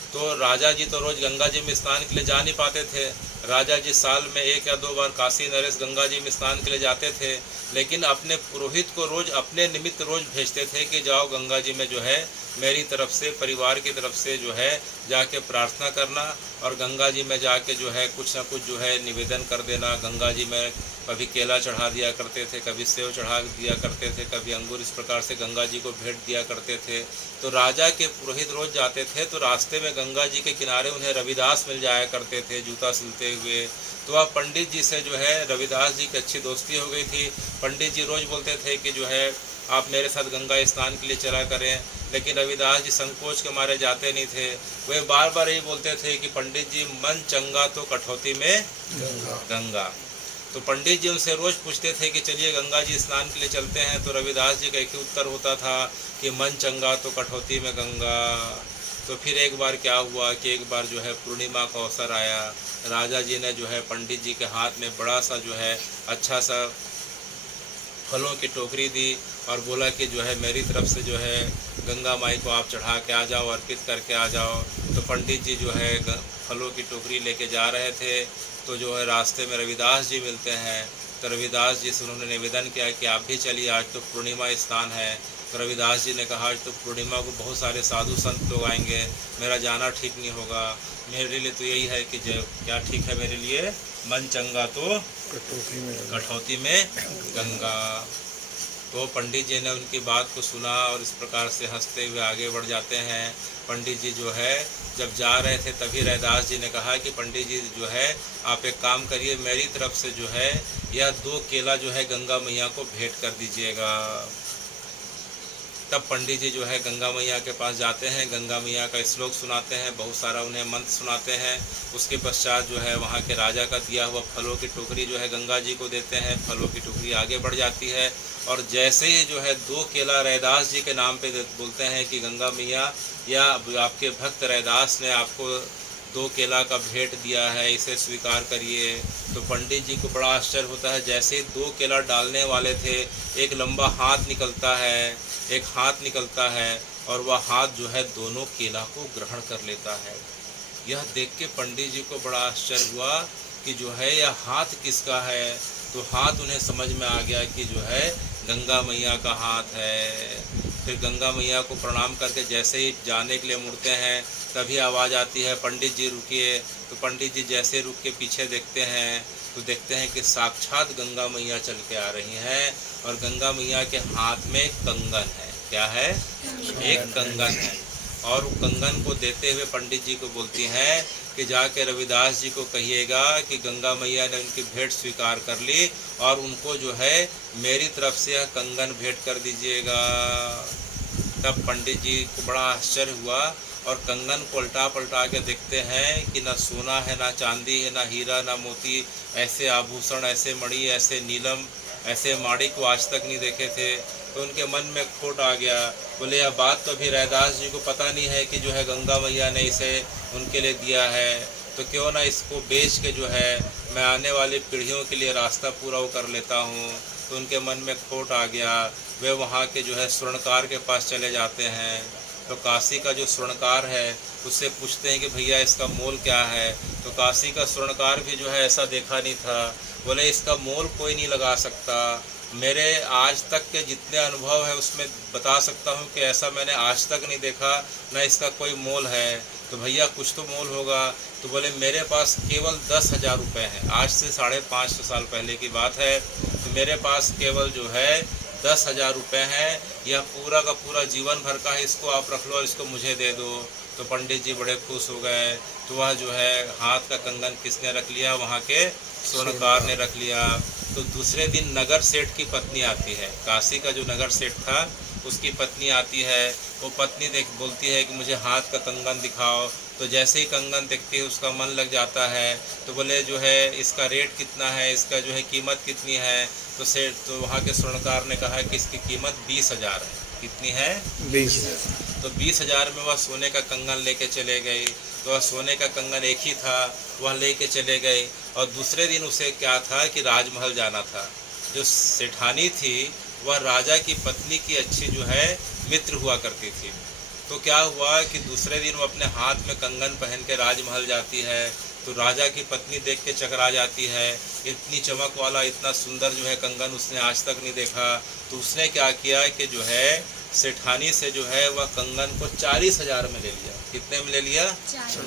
तो राजा जी तो रोज़ गंगा जी में स्नान के लिए जा नहीं पाते थे। राजा जी साल में 1 या 2 बार काशी नरेश गंगा जी में स्नान के लिए जाते थे, लेकिन अपने पुरोहित को रोज़ अपने निमित्त रोज़ भेजते थे कि जाओ गंगा जी में जो है मेरी तरफ से परिवार की तरफ से जो है जाके प्रार्थना करना और गंगा जी में जाके जो है कुछ ना कुछ जो है निवेदन कर देना। गंगा जी में कभी केला चढ़ा दिया करते थे, कभी सेव चढ़ा दिया करते थे, कभी अंगूर, इस प्रकार से गंगा जी को भेंट दिया करते थे। तो राजा के पुरोहित रोज जाते थे तो रास्ते में गंगा जी के किनारे उन्हें रविदास मिल जाया करते थे जूता सिलते हुए। तो वह पंडित जी से जो है रविदास जी की अच्छी दोस्ती हो गई थी। पंडित जी रोज़ बोलते थे कि जो है आप मेरे साथ गंगा स्नान के लिए चला करें, लेकिन रविदास जी संकोच के मारे जाते नहीं थे। वे बार बार यही बोलते थे कि पंडित जी मन चंगा तो कठौती में गंगा। तो पंडित जी उनसे रोज़ पूछते थे कि चलिए गंगा जी स्नान के लिए चलते हैं। तो रविदास जी का एक ही उत्तर होता था कि मन चंगा तो कठौती में गंगा। तो फिर एक बार क्या हुआ कि एक बार जो है पूर्णिमा का अवसर आया। राजा जी ने जो है पंडित जी के हाथ में बड़ा सा जो है अच्छा सा फलों की टोकरी दी और बोला कि जो है मेरी तरफ से जो है गंगा माई को आप चढ़ा के आ जाओ, अर्पित करके आ जाओ। तो पंडित जी जो है फलों की टोकरी लेके जा रहे थे तो जो है रास्ते में रविदास जी मिलते हैं। तो रविदास जी से उन्होंने निवेदन किया कि आप भी चलिए, आज तो पूर्णिमा स्नान है, तो रविदास जी ने कहा आज तो पूर्णिमा को बहुत सारे साधु संत लोग आएंगे, मेरा जाना ठीक नहीं होगा, मेरे लिए तो यही है कि क्या ठीक है मेरे लिए, मन चंगा तो कठौती में गंगा। तो पंडित जी ने उनकी बात को सुना और इस प्रकार से हंसते हुए आगे बढ़ जाते हैं। पंडित जी जो है जब जा रहे थे तभी रैदास जी ने कहा कि पंडित जी जो है आप एक काम करिए, मेरी तरफ से जो है यह 2 केला जो है गंगा मैया को भेंट कर दीजिएगा। तब पंडित जी जो है गंगा मैया के पास जाते हैं, गंगा मैया का श्लोक सुनाते हैं, बहुत सारा उन्हें मंत्र सुनाते हैं। उसके पश्चात जो है वहाँ के राजा का दिया हुआ फलों की टोकरी जो है गंगा जी को देते हैं। फलों की टोकरी आगे बढ़ जाती है और जैसे ही जो है 2 केला रैदास जी के नाम पे बोलते हैं कि गंगा मैया या आपके भक्त रैदास ने आपको 2 केला का भेंट दिया है, इसे स्वीकार करिए। तो पंडित जी को बड़ा आश्चर्य होता है। जैसे ही 2 केला डालने वाले थे, एक लंबा हाथ निकलता है और वह हाथ जो है दोनों केला को ग्रहण कर लेता है। यह देख के पंडित जी को बड़ा आश्चर्य हुआ कि जो है यह हाथ किसका है। तो हाथ उन्हें समझ में आ गया कि जो है गंगा मैया का हाथ है। फिर गंगा मैया को प्रणाम करके जैसे ही जाने के लिए मुड़ते हैं तभी आवाज़ आती है, पंडित जी रुकिए। तो पंडित जी जैसे रुक के पीछे देखते हैं तो देखते हैं कि साक्षात गंगा मैया चल के आ रही हैं और गंगा मैया के हाथ में कंगन है। क्या है? एक कंगन है। और कंगन को देते हुए पंडित जी को बोलती हैं कि जाके रविदास जी को कहिएगा कि गंगा मैया ने उनकी भेंट स्वीकार कर ली और उनको जो है मेरी तरफ से यह कंगन भेंट कर दीजिएगा। तब पंडित जी को बड़ा आश्चर्य हुआ और कंगन को उल्टा पलटा के देखते हैं कि ना सोना है, ना चांदी है, ना हीरा, ना मोती, ऐसे आभूषण, ऐसे मणि, ऐसे नीलम, ऐसे माड़ी को आज तक नहीं देखे थे। तो उनके मन में खोट आ गया। बोले यह बात तो अभी रैदास जी को पता नहीं है कि जो है गंगा मैया ने इसे उनके लिए दिया है, तो क्यों ना इसको बेच के जो है मैं आने वाली पीढ़ियों के लिए रास्ता पूरा कर लेता हूँ। तो उनके मन में खोट आ गया। वे वहाँ के जो है स्वर्णकार के पास चले जाते हैं। तो काशी का जो स्वर्णकार है उससे पूछते हैं कि भैया इसका मोल क्या है। तो काशी का स्वर्णकार भी जो है ऐसा देखा नहीं था। बोले इसका मोल कोई नहीं लगा सकता, मेरे आज तक के जितने अनुभव है उसमें बता सकता हूँ कि ऐसा मैंने आज तक नहीं देखा, न इसका कोई मोल है। तो भैया कुछ तो मोल होगा। तो बोले मेरे पास केवल 10,000 रुपये हैं। आज से 550 साल पहले की बात है। तो मेरे पास केवल जो है 10,000 रुपये हैं, यह पूरा का पूरा जीवन भर का है, इसको आप रख लो और इसको मुझे दे दो। तो पंडित जी बड़े खुश हो गए। तो वह जो है हाथ का कंगन किसने रख लिया? वहाँ के स्वर्णकार ने रख लिया। तो दूसरे दिन नगर सेठ की पत्नी आती है। काशी का जो नगर सेठ था उसकी पत्नी आती है। वो पत्नी बोलती है कि मुझे हाथ का कंगन दिखाओ। तो जैसे ही कंगन देखती है उसका मन लग जाता है। तो बोले जो है इसका रेट कितना है, इसका जो है कीमत कितनी है। तो वहाँ के स्वर्णकार ने कहा कि इसकी कीमत 20,000 है। कितनी है? 20,000। तो 20,000 में वह सोने का कंगन लेके चले गए। तो वह सोने का कंगन एक ही था, वह लेके चले गए। और दूसरे दिन उसे क्या था कि राजमहल जाना था। जो सेठानी थी वह राजा की पत्नी की अच्छी जो है मित्र हुआ करती थी। तो क्या हुआ कि दूसरे दिन वो अपने हाथ में कंगन पहन के राजमहल जाती है। तो राजा की पत्नी देख के चकरा जाती है। इतनी चमक वाला, इतना सुंदर जो है कंगन उसने आज तक नहीं देखा। तो उसने क्या किया कि जो है सेठानी से जो है वह कंगन को 40,000 में ले लिया। कितने में ले लिया?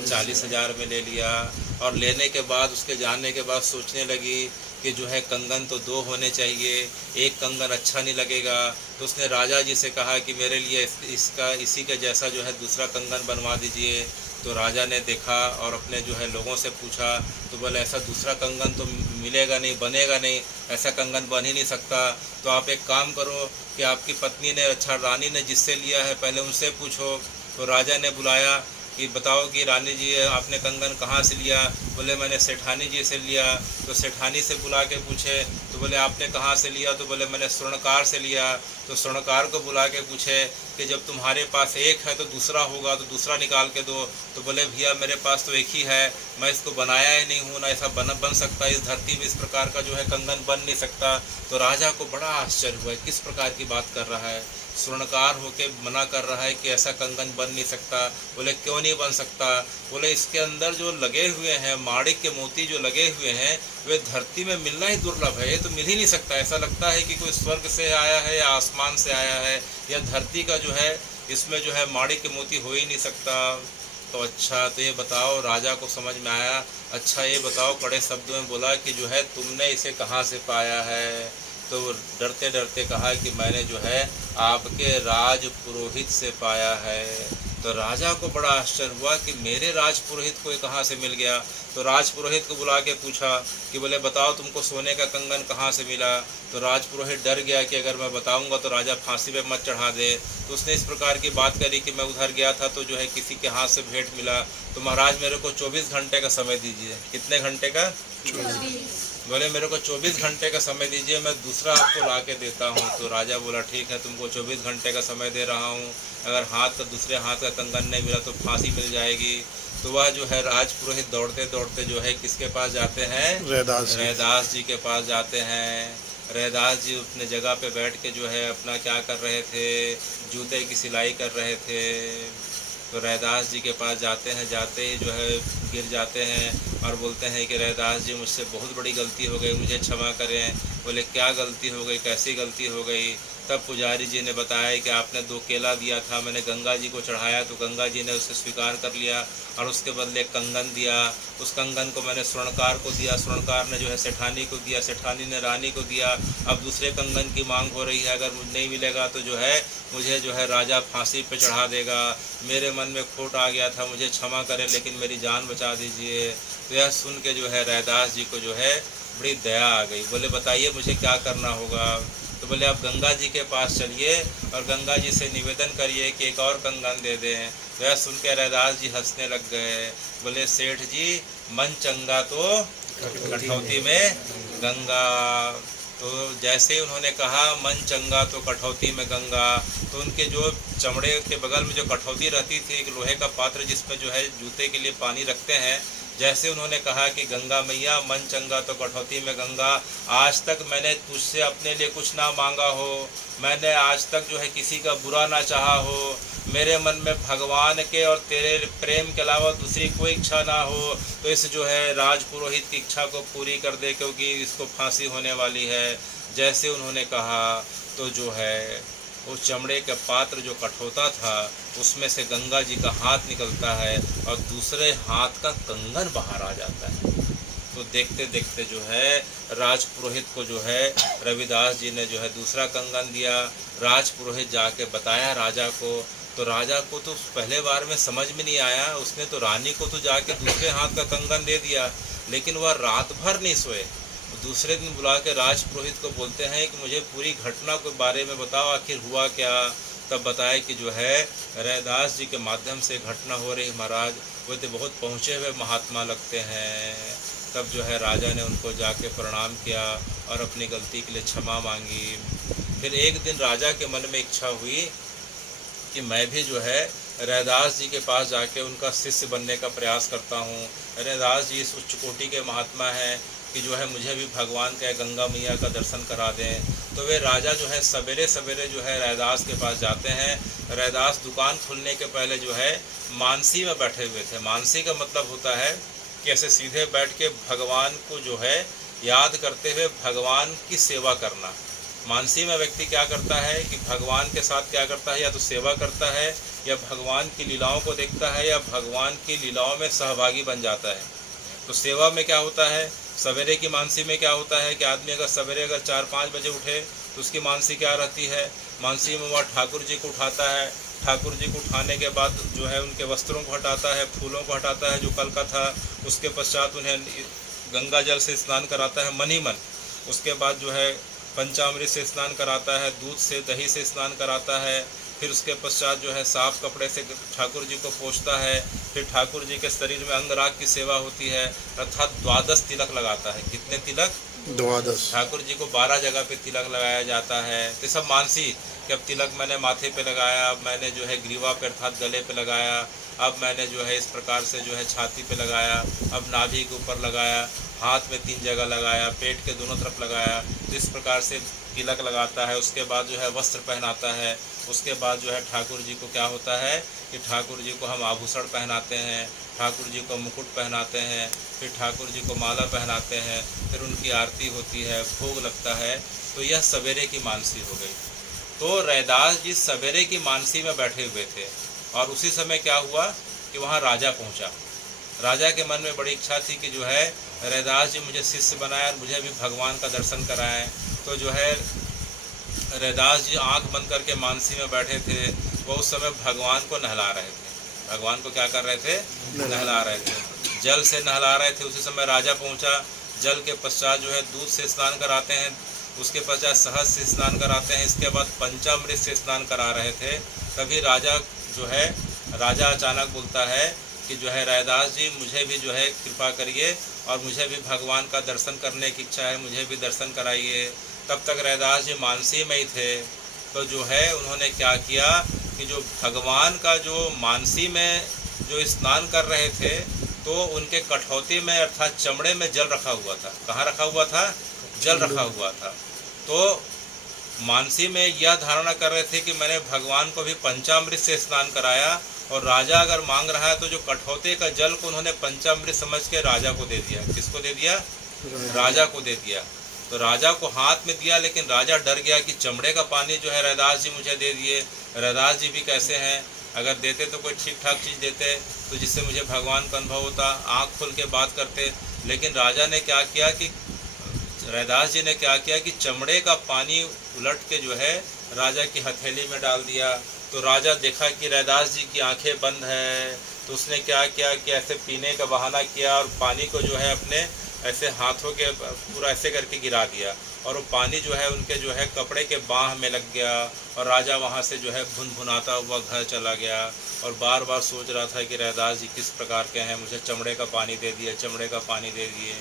40,000 में ले लिया। और लेने के बाद उसके जाने के बाद सोचने लगी कि जो है कंगन तो 2 होने चाहिए, एक कंगन अच्छा नहीं लगेगा। तो उसने राजा जी से कहा कि मेरे लिए इसी का जैसा जो है दूसरा कंगन बनवा दीजिए। तो राजा ने देखा और अपने जो है लोगों से पूछा। तो बोले ऐसा दूसरा कंगन तो मिलेगा नहीं, बनेगा नहीं, ऐसा कंगन बन ही नहीं सकता। तो आप एक काम करो कि आपकी पत्नी ने, अच्छा रानी ने जिससे लिया है पहले उनसे पूछो। तो राजा ने बुलाया कि बताओ कि रानी जी आपने कंगन कहाँ से लिया। बोले मैंने सेठानी जी से लिया। तो सेठानी से बुला के पूछे। तो बोले आपने कहाँ से लिया। तो बोले मैंने स्वर्णकार से लिया। तो स्वर्णकार को बुला के पूछे कि जब तुम्हारे पास एक है तो दूसरा होगा, तो दूसरा निकाल के दो। तो बोले भैया मेरे पास तो एक ही है, मैं इसको बनाया ही नहीं हूँ, ना ऐसा बन सकता, इस धरती में इस प्रकार का जो है कंगन बन नहीं सकता। तो राजा को बड़ा आश्चर्य हुआ, किस प्रकार की बात कर रहा है, स्वर्णकार होके मना कर रहा है कि ऐसा कंगन बन नहीं सकता। बोले क्यों नहीं बन सकता। बोले इसके अंदर जो लगे हुए हैं माणिक के मोती जो लगे हुए हैं वे धरती में मिलना ही दुर्लभ है। ये तो मिल ही नहीं सकता। ऐसा लगता है कि कोई स्वर्ग से आया है या आसमान से आया है, या धरती का जो है इसमें जो है माणिक के मोती हो ही नहीं सकता। तो अच्छा, तो ये बताओ, राजा को समझ में आया। अच्छा ये बताओ, कड़े शब्दों में बोला कि जो है तुमने इसे कहाँ से पाया है? तो डरते डरते कहा कि मैंने जो है आपके राज पुरोहित से पाया है। तो राजा को बड़ा आश्चर्य हुआ कि मेरे राज पुरोहित को ये कहाँ से मिल गया। तो राज पुरोहित को बुला के पूछा कि बोले बताओ तुमको सोने का कंगन कहाँ से मिला। तो राज पुरोहित डर गया कि अगर मैं बताऊंगा तो राजा फांसी पे मत चढ़ा दे। तो उसने इस प्रकार की बात करी कि मैं उधर गया था तो जो है किसी के हाथ से भेंट मिला, तो महाराज मेरे को 24 घंटे का समय दीजिए। कितने घंटे का? बोले मेरे को 24 घंटे का समय दीजिए, मैं दूसरा आपको ला के देता हूँ। तो राजा बोला ठीक है, तुमको 24 घंटे का समय दे रहा हूँ, अगर हाथ का दूसरे हाथ का कंगन नहीं मिला तो फांसी मिल जाएगी। तो वह जो है राज पुरोहित दौड़ते दौड़ते जो है किसके पास जाते हैं? रैदास जी के पास जाते हैं। रैदास जी अपने जगह पे बैठ के जो है अपना क्या कर रहे थे? जूते की सिलाई कर रहे थे। तो रैदास जी के पास जाते हैं, जाते ही जो है गिर जाते हैं और बोलते हैं कि रैदास जी मुझसे बहुत बड़ी गलती हो गई, मुझे क्षमा करें। बोले क्या गलती हो गई, कैसी गलती हो गई? तब पुजारी जी ने बताया कि आपने 2 केला दिया था, मैंने गंगा जी को चढ़ाया तो गंगा जी ने उसे स्वीकार कर लिया और उसके बदले कंगन दिया। उस कंगन को मैंने स्वर्णकार को दिया, स्वर्णकार ने जो है सेठानी को दिया, सेठानी ने रानी को दिया। अब दूसरे कंगन की मांग हो रही है, अगर मुझे नहीं मिलेगा तो जो है मुझे जो है राजा फांसी पे चढ़ा देगा। मेरे मन में खोट आ गया था, मुझे क्षमा करें लेकिन मेरी जान बचा दीजिए। तो यह सुन के जो है रैदास जी को जो है बड़ी दया आ गई। बोले बताइए मुझे क्या करना होगा? तो बोले आप गंगा जी के पास चलिए और गंगा जी से निवेदन करिए कि एक और कंगन दे दें। तो यह सुन के रैदास जी हंसने लग गए। बोले सेठ जी मन चंगा तो कठौती में गंगा। तो जैसे ही उन्होंने कहा मन चंगा तो कठौती में गंगा, तो उनके जो चमड़े के बगल में जो कठौती रहती थी, एक लोहे का पात्र जिसमें जो है जूते के लिए पानी रखते हैं, जैसे उन्होंने कहा कि गंगा मैया मन चंगा तो कठौती में गंगा, आज तक मैंने तुझसे अपने लिए कुछ ना मांगा हो, मैंने आज तक जो है किसी का बुरा ना चाहा हो, मेरे मन में भगवान के और तेरे प्रेम के अलावा दूसरी कोई इच्छा ना हो, तो इस जो है राज पुरोहित की इच्छा को पूरी कर दे क्योंकि इसको फांसी होने वाली है। जैसे उन्होंने कहा तो जो है वो चमड़े का पात्र जो कठौता था उसमें से गंगा जी का हाथ निकलता है और दूसरे हाथ का कंगन बाहर आ जाता है। तो देखते देखते जो है राज पुरोहित को जो है रविदास जी ने जो है दूसरा कंगन दिया। राज पुरोहित जाके बताया राजा को, तो राजा को तो पहले बार में समझ में नहीं आया। उसने तो रानी को तो जाके दूसरे हाथ का कंगन दे दिया, लेकिन वह रात भर नहीं सोए। दूसरे दिन बुला के राज पुरोहित को बोलते हैं कि मुझे पूरी घटना के बारे में बताओ, आखिर हुआ क्या। तब बताया कि जो है रैदास जी के माध्यम से घटना हो रही महाराज, वो तो बहुत पहुँचे हुए महात्मा लगते हैं। तब जो है राजा ने उनको जाके प्रणाम किया और अपनी गलती के लिए क्षमा मांगी। फिर एक दिन राजा के मन में इच्छा हुई कि मैं भी जो है रैदास जी के पास जाके उनका शिष्य बनने का प्रयास करता हूँ। रैदास जी इस उच्च कोटि के महात्मा हैं कि जो है मुझे भी भगवान का गंगा मैया का दर्शन करा दें। तो वे राजा जो है सवेरे सवेरे जो है रैदास के पास जाते हैं। रैदास दुकान खुलने के पहले जो है मानसी में बैठे हुए थे। मानसी का मतलब होता है कि ऐसे सीधे बैठ के भगवान को जो है याद करते हुए भगवान की सेवा करना। मानसी में व्यक्ति क्या करता है कि भगवान के साथ क्या करता है, या तो सेवा करता है या भगवान की लीलाओं को देखता है या भगवान की लीलाओं में सहभागी बन जाता है। तो सेवा में क्या होता है, सवेरे की मानसी में क्या होता है कि आदमी अगर सवेरे 4-5 बजे उठे तो उसकी मानसी क्या रहती है, मानसी में वह ठाकुर जी को उठाता है। ठाकुर जी को उठाने के बाद जो है उनके वस्त्रों को हटाता है, फूलों को हटाता है जो कल का था। उसके पश्चात उन्हें गंगा जल से स्नान कराता है मन ही मन। उसके बाद जो है पंचामृत से स्नान कराता है, दूध से दही से स्नान कराता है। फिर उसके पश्चात जो है साफ कपड़े से ठाकुर जी को पोंछता है। फिर ठाकुर जी के शरीर में अंगराग की सेवा होती है, अर्थात 12 तिलक लगाता है। कितने तिलक? 12। ठाकुर जी को 12 जगह पे तिलक लगाया जाता है। तो सब मानसी कि अब तिलक मैंने माथे पे लगाया, अब मैंने जो है ग्रीवा पे अर्थात गले पे लगाया, अब मैंने जो है इस प्रकार से जो है छाती पे लगाया, अब नाभि के ऊपर लगाया, हाथ में 3 जगह लगाया, पेट के दोनों तरफ लगाया। तो इस प्रकार से तिलक लगाता है। उसके बाद जो है वस्त्र पहनाता है। उसके बाद जो है ठाकुर जी को क्या होता है कि ठाकुर जी को हम आभूषण पहनाते हैं, ठाकुर जी को मुकुट पहनाते हैं, फिर ठाकुर जी को माला पहनाते हैं, फिर उनकी आरती होती है, भोग लगता है। तो यह सवेरे की मानसी हो गई। तो रैदास जी सवेरे की मानसी में बैठे हुए थे और उसी समय क्या हुआ कि वहाँ राजा पहुँचा। राजा के मन में बड़ी इच्छा थी कि जो है रैदास जी मुझे शिष्य बनाए और मुझे भी भगवान का दर्शन कराएं। तो जो है रैदास जी आंख बंद करके मानसी में बैठे थे। वो उस समय भगवान को नहला रहे थे। भगवान को क्या कर रहे थे? नहला रहे थे, जल से नहला रहे थे। उसी समय राजा पहुंचा। जल के पश्चात जो है दूध से स्नान कराते हैं, उसके पश्चात शहद से स्नान कराते हैं, इसके बाद पंचामृत से स्नान करा रहे थे। तभी राजा जो है राजा अचानक बोलता है कि जो है रैदास जी मुझे भी जो है कृपा करिए और मुझे भी भगवान का दर्शन करने की इच्छा है, मुझे भी दर्शन कराइए। तब तक रैदास जी मानसी में ही थे। तो जो है उन्होंने क्या किया कि जो भगवान का जो मानसी में जो स्नान कर रहे थे तो उनके कठौती में अर्थात चमड़े में जल रखा हुआ था। कहाँ रखा हुआ था? जल रखा हुआ था। तो मानसी में यह धारणा कर रहे थे कि मैंने भगवान को भी पंचामृत से स्नान कराया और राजा अगर मांग रहा है तो जो कठौते का जल को उन्होंने पंचामृत समझ के राजा को दे दिया। किसको दे दिया? राजा को दे दिया। तो राजा को हाथ में दिया, लेकिन राजा डर गया कि चमड़े का पानी जो है रैदास जी मुझे दे दिए। रैदास जी भी कैसे हैं, अगर देते तो कोई ठीक ठाक चीज़ देते तो जिससे मुझे भगवान का अनुभव होता, आँख खोल के बात करते। लेकिन राजा ने क्या किया कि रैदास जी ने क्या किया कि चमड़े का पानी उलट के जो है राजा की हथेली में डाल दिया। तो राजा देखा कि रैदास जी की आंखें बंद हैं, तो उसने क्या किया कि ऐसे पीने का बहाना किया और पानी को जो है अपने ऐसे हाथों के पूरा ऐसे करके गिरा दिया और वो पानी जो है उनके जो है कपड़े के बाह में लग गया और राजा वहाँ से जो है भुनभुनाता हुआ घर चला गया और बार बार सोच रहा था कि रैदास जी किस प्रकार के हैं, मुझे चमड़े का पानी दे दिए, चमड़े का पानी दे दिए।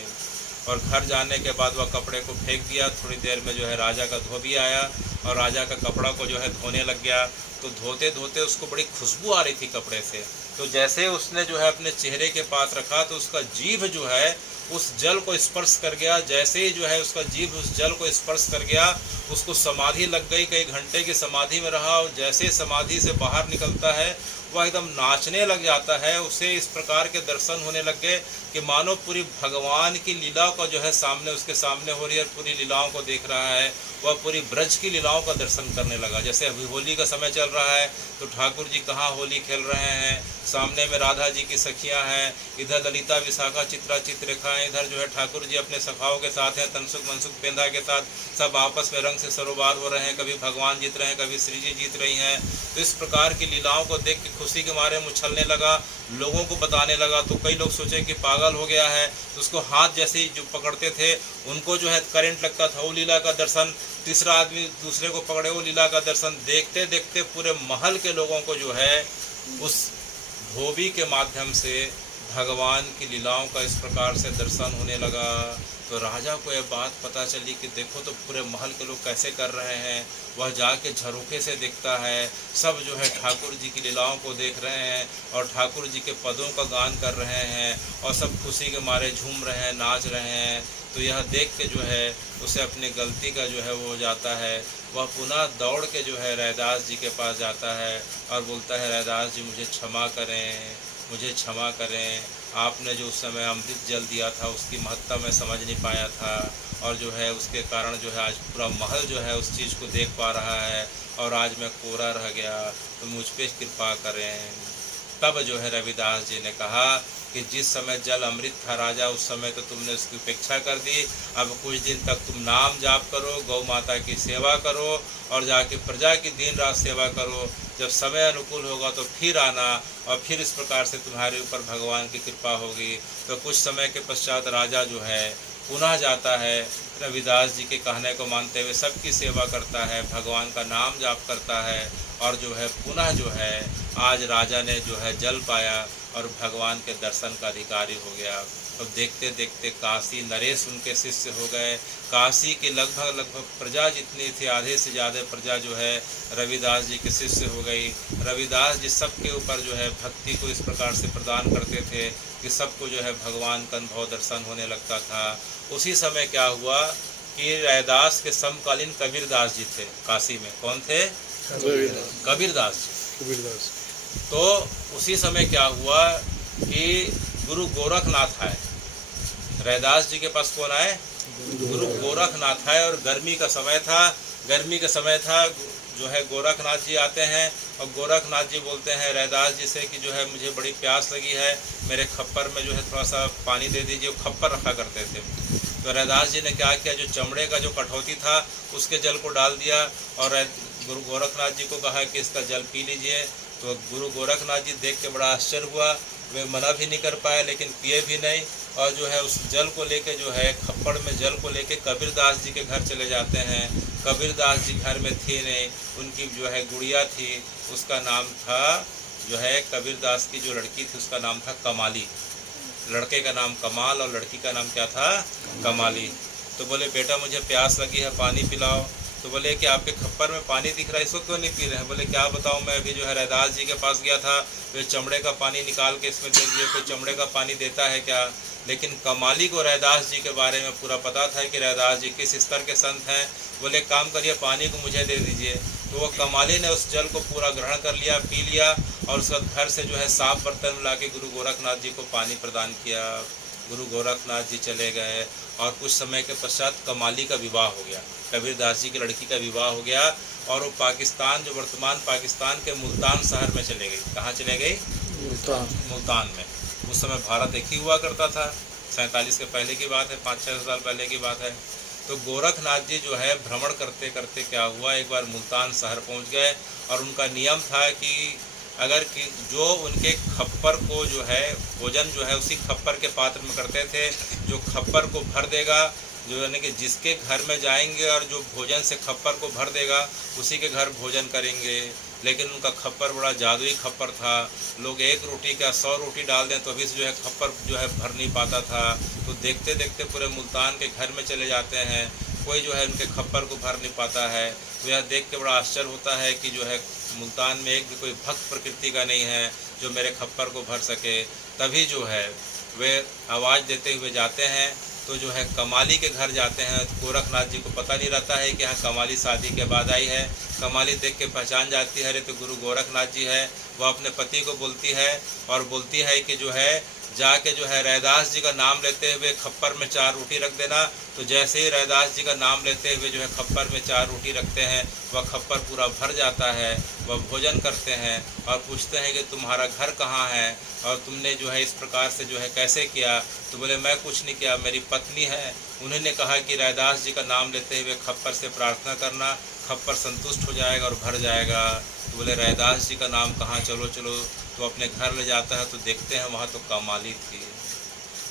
और घर जाने के बाद वह कपड़े को फेंक दिया। थोड़ी देर में जो है राजा का धोबी आया और राजा का कपड़ा को जो है धोने लग गया। तो धोते धोते उसको बड़ी खुशबू आ रही थी कपड़े से। तो जैसे उसने जो है अपने चेहरे के पास रखा तो उसका जीभ जो है उस जल को स्पर्श कर गया। जैसे ही जो है उसका जीभ उस जल को स्पर्श कर गया, उसको समाधि लग गई। कई घंटे की समाधि में रहा और जैसे ही समाधि से बाहर निकलता है वह एकदम नाचने लग जाता है। उसे इस प्रकार के दर्शन होने लग गए कि मानो पूरी भगवान की लीला को जो है सामने उसके सामने हो रही है और पूरी लीलाओं को देख रहा है। वह पूरी ब्रज की लीलाओं का दर्शन करने लगा। जैसे अभी होली का समय चल रहा है तो ठाकुर जी कहाँ होली खेल रहे हैं, सामने में राधा जी की सखियाँ हैं, इधर ललिता विशाखा चित्रा चित्ररेखा हैं, इधर जो है ठाकुर जी अपने सखाओं के साथ हैं, तनसुख मनसुख पेंदा के साथ, सब आपस में रंग से सरोबार हो रहे हैं। कभी भगवान जीत रहे हैं, कभी श्री जी जीत रही हैं। तो इस प्रकार की लीलाओं को देख के खुशी के मारे उछलने लगा, लोगों को बताने लगा। तो कई लोग सोचे कि पागल हो गया है, तो उसको हाथ जैसे ही जो पकड़ते थे उनको जो है करंट लगता था, वो लीला का दर्शन। तीसरा आदमी दूसरे को पकड़े, वो लीला का दर्शन। देखते देखते पूरे महल के लोगों को जो है उस धोबी के माध्यम से भगवान की लीलाओं का इस प्रकार से दर्शन होने लगा। तो राजा को यह बात पता चली कि देखो तो पूरे महल के लोग कैसे कर रहे हैं। वह जाके झरोखे से देखता है, सब जो है ठाकुर जी की लीलाओं को देख रहे हैं और ठाकुर जी के पदों का गान कर रहे हैं और सब खुशी के मारे झूम रहे हैं, नाच रहे हैं। तो यह देख के जो है उसे अपनी गलती का जो है वो हो जाता है। वह पुनः दौड़ के जो है रैदास जी के पास जाता है और बोलता है, रैदास जी मुझे क्षमा करें, मुझे क्षमा करें। आपने जो उस समय अमृत जल दिया था उसकी महत्ता मैं समझ नहीं पाया था और जो है उसके कारण जो है आज पूरा महल जो है उस चीज़ को देख पा रहा है और आज मैं कोरा रह गया, तो मुझ पर कृपा करें। तब जो है रविदास जी ने कहा कि जिस समय जल अमृत था राजा, उस समय तो तुमने उसकी उपेक्षा कर दी। अब कुछ दिन तक तुम नाम जाप करो, गौ माता की सेवा करो और जाके प्रजा की दिन रात सेवा करो। जब समय अनुकूल होगा तो फिर आना और फिर इस प्रकार से तुम्हारे ऊपर भगवान की कृपा होगी। तो कुछ समय के पश्चात राजा जो है पुनः जाता है, रविदास जी के कहने को मानते हुए सबकी सेवा करता है, भगवान का नाम जाप करता है और जो है पुनः जो है आज राजा ने जो है जल पाया और भगवान के दर्शन का अधिकारी हो गया। तो देखते देखते काशी नरेश उनके शिष्य हो गए। काशी की लगभग प्रजा जितनी थी, आधे से ज़्यादा प्रजा जो है रविदास जी के शिष्य हो गई। रविदास जी सबके ऊपर जो है भक्ति को इस प्रकार से प्रदान करते थे कि सबको जो है भगवान का अनुभव दर्शन होने लगता था। उसी समय क्या हुआ कि रैदास के समकालीन कबीरदास जी थे काशी में। कौन थे? कबीरदास जी। कबीरदास। तो उसी समय क्या हुआ कि गुरु गोरखनाथ आए। रैदास जी के पास कौन आए? गुरु गोरखनाथ आए। और गर्मी का समय था, जो है गोरखनाथ जी आते हैं और गोरखनाथ जी बोलते हैं रैदास जी से कि जो है मुझे बड़ी प्यास लगी है, मेरे खप्पर में जो है थोड़ा सा पानी दे दीजिए। खप्पर रखा करते थे। तो रैदास जी ने क्या किया, जो चमड़े का जो कठौती था उसके जल को डाल दिया और गुरु गोरखनाथ जी को कहा कि इसका जल पी लीजिए। तो गुरु गोरखनाथ जी देख के बड़ा आश्चर्य हुआ। वे मना भी नहीं कर पाए लेकिन पिए भी नहीं, और जो है उस जल को लेके जो है खप्पड़ में जल को लेके कबीरदास जी के घर चले जाते हैं। कबीरदास जी घर में थी नहीं, उनकी जो है गुड़िया थी, उसका नाम था जो है कबीरदास की जो लड़की थी उसका नाम था कमाली। लड़के का नाम कमाल और लड़की का नाम क्या था? कमाली। तो बोले बेटा मुझे प्यास लगी है, पानी पिलाओ। तो बोले कि आपके खप्पर में पानी दिख रहा है, इसको क्यों नहीं पी रहे हैं? बोले क्या बताऊं, मैं अभी जो है रैदास जी के पास गया था, वे चमड़े का पानी निकाल के इसमें दे दिए। कोई चमड़े का पानी देता है क्या? लेकिन कमाली को रैदास जी के बारे में पूरा पता था कि रैदास जी किस स्तर के संत हैं। बोले काम करिए, पानी को मुझे दे दीजिए। तो वो कमाली ने उस जल को पूरा ग्रहण कर लिया, पी लिया, और उसके बाद घर से जो है साफ बर्तन में ला के गुरु गोरखनाथ जी को पानी प्रदान किया। गुरु गोरखनाथ जी चले गए और कुछ समय के पश्चात कमाली का विवाह हो गया, कबीरदास जी की लड़की का विवाह हो गया। और वो पाकिस्तान, जो वर्तमान पाकिस्तान के मुल्तान शहर में चले गई। कहाँ चले गई? मुल्तान में। उस समय भारत एक ही हुआ करता था, 47 के पहले की बात है, 5-6 साल पहले की बात है। तो गोरखनाथ जी जो है भ्रमण करते करते क्या हुआ, एक बार मुल्तान शहर पहुंच गए और उनका नियम था कि अगर कि जो उनके खप्पर को जो है भोजन जो है उसी खप्पर के पात्र में करते थे। जो खप्पर को भर देगा, जो यानी कि जिसके घर में जाएंगे और जो भोजन से खप्पर को भर देगा उसी के घर भोजन करेंगे। लेकिन उनका खप्पर बड़ा जादुई खप्पर था। लोग एक रोटी का 100 रोटी डाल दें तो भी जो है खप्पर जो है भर नहीं पाता था। तो देखते देखते पूरे मुल्तान के घर में चले जाते हैं, कोई जो है उनके खप्पर को भर नहीं पाता है। तो यह देख के बड़ा आश्चर्य होता है कि जो है मुल्तान में एक भी कोई भक्त प्रकृति का नहीं है जो मेरे खप्पर को भर सके। तभी जो है वे आवाज़ देते हुए जाते हैं। तो जो है कमाली के घर जाते हैं। गोरखनाथ जी को पता नहीं रहता है कि हाँ कमाली शादी के बाद आई है। कमाली देख के पहचान जाती है, अरे तो गुरु गोरखनाथ जी है। वह अपने पति को बोलती है और बोलती है कि जो है जाके जो है रैदास जी का नाम लेते हुए खप्पर में 4 रोटी रख देना। तो जैसे ही रैदास जी का नाम लेते हुए जो है खप्पर में 4 रोटी रखते हैं, वह खप्पर पूरा भर जाता है। वह भोजन करते हैं और पूछते हैं कि तुम्हारा घर कहाँ है और तुमने जो है इस प्रकार से जो है कैसे किया? तो बोले मैं कुछ नहीं किया, मेरी पत्नी है, उन्होंने कहा कि रैदास जी का नाम लेते हुए खप्पर से प्रार्थना करना, खप्पर संतुष्ट हो जाएगा और भर जाएगा। तो बोले रैदास जी का नाम कहाँ, चलो चलो। तो अपने घर ले जाता है तो देखते हैं वहाँ तो कमाली थी।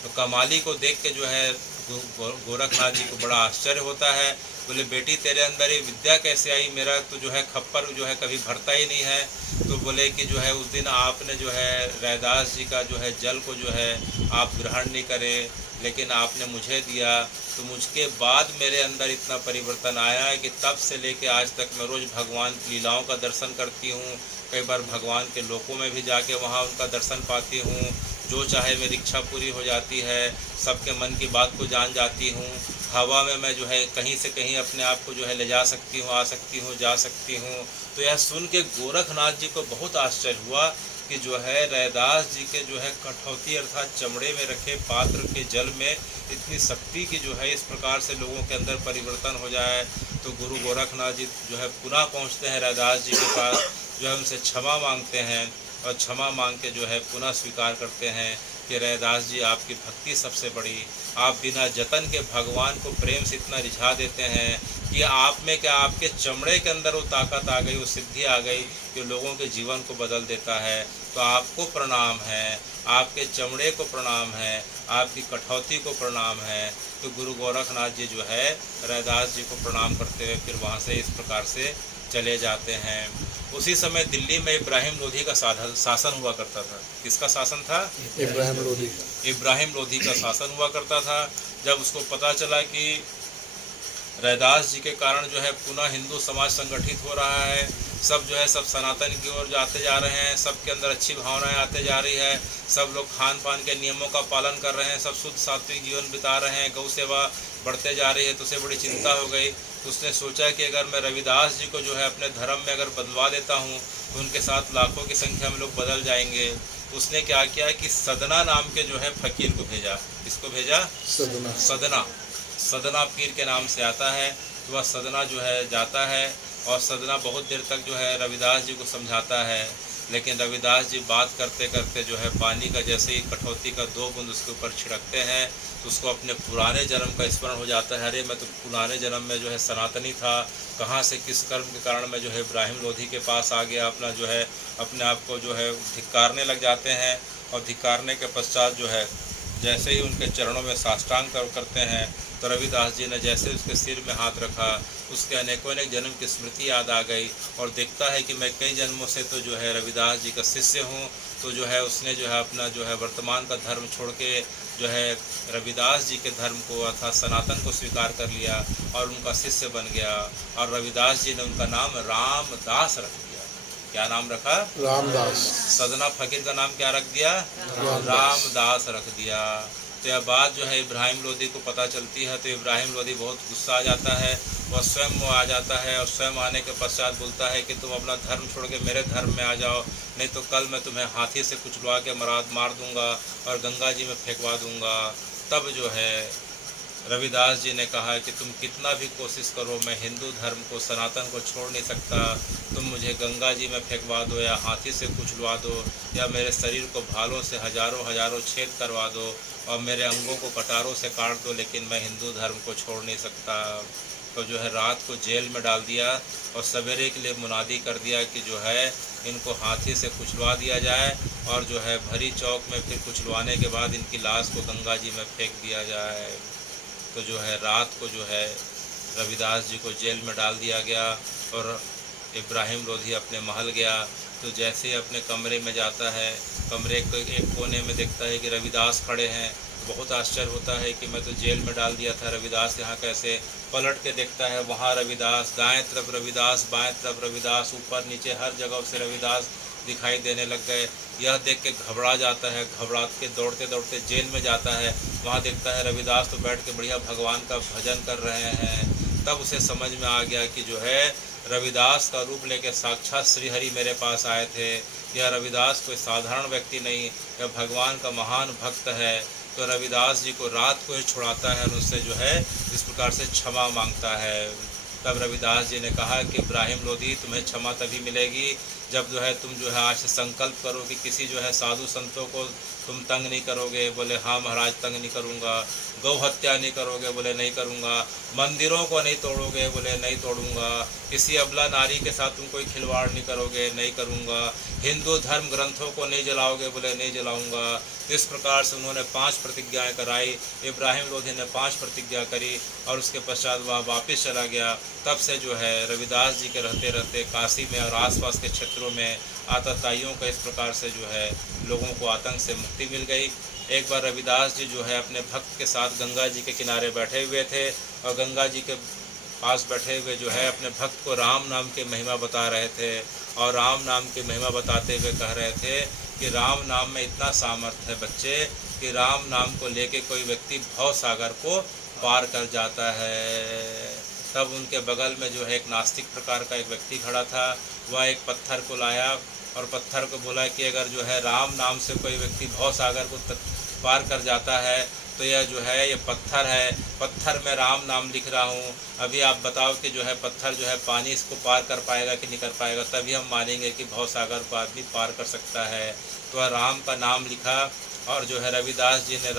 तो कमाली को देख के जो है गोरखनाथ जी को बड़ा आश्चर्य होता है। बोले बेटी तेरे अंदर ये विद्या कैसे आई? मेरा तो जो है खप्पर जो है कभी भरता ही नहीं है। तो बोले कि जो है उस दिन आपने जो है रैदास जी का जो है जल को जो है आप ग्रहण नहीं करे, लेकिन आपने मुझे दिया। तो मुझके बाद मेरे अंदर इतना परिवर्तन आया है कि तब से लेके आज तक मैं रोज़ भगवान की लीलाओं का दर्शन करती हूँ। कई बार भगवान के लोकों में भी जाके वहाँ उनका दर्शन पाती हूँ। जो चाहे मेरी इच्छा पूरी हो जाती है, सबके मन की बात को जान जाती हूँ। हवा में मैं जो है कहीं से कहीं अपने आप को जो है ले जा सकती हूँ, आ सकती हूँ, जा सकती हूँ। तो यह सुन के गोरखनाथ जी को बहुत आश्चर्य हुआ कि जो है रैदास जी के जो है कठौती अर्थात चमड़े में रखे पात्र के जल में इतनी शक्ति की जो है इस प्रकार से लोगों के अंदर परिवर्तन हो जाए। तो गुरु गोरखनाथ जी जो है पुनः पहुँचते हैं रैदास जी के पास, जो है उनसे क्षमा मांगते हैं और क्षमा मांग के जो है पुनः स्वीकार करते हैं कि रैदास जी आपकी भक्ति सबसे बड़ी, आप बिना जतन के भगवान को प्रेम से इतना रिझा देते हैं कि आप में क्या आपके चमड़े के अंदर वो ताकत आ गई, वो सिद्धि आ गई कि लोगों के जीवन को बदल देता है। तो आपको प्रणाम है, आपके चमड़े को प्रणाम है, आपकी कठौती को प्रणाम है। तो गुरु गोरखनाथ जी जो है रैदास जी को प्रणाम करते हुए फिर वहाँ से इस प्रकार से चले जाते हैं। उसी समय दिल्ली में इब्राहिम लोधी का शासन हुआ करता था। किसका शासन था? इब्राहिम लोधी। इब्राहिम लोधी का शासन हुआ करता था। जब उसको पता चला कि रैदास जी के कारण जो है पुनः हिंदू समाज संगठित हो रहा है। सब जो है सब सनातन की ओर जाते जा रहे हैं, सबके अंदर अच्छी भावनाएं आते जा रही है, सब लोग खान पान के नियमों का पालन कर रहे हैं, सब शुद्ध सात्विक जीवन बिता रहे हैं, गौ सेवा बढ़ते जा रही है। तो उसे बड़ी चिंता हो गई। तो उसने सोचा कि अगर मैं रविदास जी को जो है अपने धर्म में अगर बदलवा देता हूँ तो उनके साथ लाखों की संख्या में लोग बदल जाएंगे। तो उसने क्या किया कि सदना नाम के जो है फकीर को भेजा। किसको भेजा? सदना। सदना। सदना पीर के नाम से आता है। तो वह सदना जो है जाता है और सदना बहुत देर तक जो है रविदास जी को समझाता है, लेकिन रविदास जी बात करते करते जो है पानी का जैसे ही कटौती का 2 बूंद उसके ऊपर छिड़कते हैं तो उसको अपने पुराने जन्म का स्मरण हो जाता है। अरे मैं तो पुराने जन्म में जो है सनातनी था, कहाँ से किस कर्म के कारण मैं जो है इब्राहिम लोधी के पास आ गया। अपना जो है अपने आप को जो है धिक्कारने लग जाते हैं और धिक्कारने के पश्चात जो है जैसे ही उनके चरणों में साष्टांग करते हैं तो रविदास जी ने जैसे उसके सिर में हाथ रखा, उसके अनेकों अनेक जन्म की स्मृति याद आ गई और देखता है कि मैं कई जन्मों से तो जो है रविदास जी का शिष्य हूँ। तो जो है उसने जो है अपना जो है वर्तमान का धर्म छोड़ के जो है रविदास जी के धर्म को अर्थात सनातन को स्वीकार कर लिया और उनका शिष्य बन गया। और रविदास जी ने उनका नाम रामदास रख दिया। क्या नाम रखा? रामदास। सदना फकीर का नाम क्या रख दिया? रामदास रख दिया। तो यह बात जो है इब्राहिम लोधी को पता चलती है तो इब्राहिम लोधी बहुत गुस्सा आ जाता है, वह स्वयं आ जाता है और स्वयं आने के पश्चात बोलता है कि तुम अपना धर्म छोड़ के मेरे धर्म में आ जाओ, नहीं तो कल मैं तुम्हें हाथी से कुचलवा के मार दूंगा और गंगा जी में फेंकवा दूंगा। तब जो है रविदास जी ने कहा कि तुम कितना भी कोशिश करो मैं हिंदू धर्म को सनातन को छोड़ नहीं सकता। तुम मुझे गंगा जी में फेंकवा दो या हाथी से कुचलवा दो या मेरे शरीर को भालों से हजारों छेद करवा दो और मेरे अंगों को कटारों से काट दो, लेकिन मैं हिंदू धर्म को छोड़ नहीं सकता। तो जो है रात को जेल में डाल दिया और सवेरे के लिए मुनादी कर दिया कि जो है इनको हाथी से कुचलवा दिया जाए और जो है भरी चौक में फिर कुचलवाने के बाद इनकी लाश को गंगा जी में फेंक दिया जाए। तो जो है रात को जो है रविदास जी को जेल में डाल दिया गया और इब्राहिम लोधी अपने महल गया। तो जैसे ही अपने कमरे में जाता है, कमरे के एक कोने में देखता है कि रविदास खड़े हैं। बहुत आश्चर्य होता है कि मैं तो जेल में डाल दिया था, रविदास यहाँ कैसे? पलट के देखता है वहाँ रविदास, दाएं तरफ रविदास, बाएं तरफ रविदास, ऊपर नीचे हर जगह से रविदास दिखाई देने लग गए। यह देख के घबरा जाता है, घबरा के दौड़ते दौड़ते जेल में जाता है। वहाँ देखता है रविदास तो बैठ के बढ़िया भगवान का भजन कर रहे हैं। तब उसे समझ में आ गया कि जो है रविदास का रूप लेके साक्षात श्रीहरि मेरे पास आए थे। यह रविदास कोई साधारण व्यक्ति नहीं, यह भगवान का महान भक्त है। तो रविदास जी को रात को ही छुड़ाता है और उससे जो है इस प्रकार से क्षमा मांगता है। तब रविदास जी ने कहा कि इब्राहिम लोधी तुम्हें क्षमा तभी मिलेगी जब जो है तुम जो है आज से संकल्प करो कि किसी जो है साधु संतों को तुम तंग नहीं करोगे। बोले हाँ महाराज तंग नहीं करूँगा। गौ हत्या नहीं करोगे? बोले नहीं करूँगा। मंदिरों को नहीं तोड़ोगे? बोले नहीं तोड़ूंगा। किसी अबला नारी के साथ तुम कोई खिलवाड़ नहीं करोगे? नहीं करूँगा। हिंदू धर्म ग्रंथों को नहीं जलाओगे? बोले नहीं जलाऊँगा। तो इस प्रकार से उन्होंने 5 प्रतिज्ञाएं कराई। इब्राहिम लोधी ने 5 प्रतिज्ञा करी और उसके पश्चात वह वापस चला गया। तब से जो है रविदास जी के रहते रहते काशी में और आसपास के क्षेत्रों में आतताइयों का इस प्रकार से जो है लोगों को आतंक से मुक्ति मिल गई। एक बार रविदास जी जो है अपने भक्त के साथ गंगा जी के किनारे बैठे हुए थे और गंगा जी के पास बैठे हुए जो है अपने भक्त को राम नाम की महिमा बता रहे थे और राम नाम की महिमा बताते हुए कह रहे थे कि राम नाम में इतना सामर्थ्य है बच्चे कि राम नाम को लेके कोई व्यक्ति भव सागर को पार कर जाता है। तब उनके बगल में जो है एक नास्तिक प्रकार का एक व्यक्ति खड़ा था। वह एक पत्थर को लाया और पत्थर को बोला कि अगर जो है राम नाम से कोई व्यक्ति भव सागर को पार कर जाता है तो यह जो है ये पत्थर है, पत्थर में राम नाम लिख रहा हूँ। अभी आप बताओ कि जो है पत्थर जो है पानी इसको पार कर पाएगा कि नहीं कर पाएगा? तभी हम मानेंगे कि भव सागर को आदमी पार कर सकता है। तो राम का नाम लिखा और जो है रविदास जी ने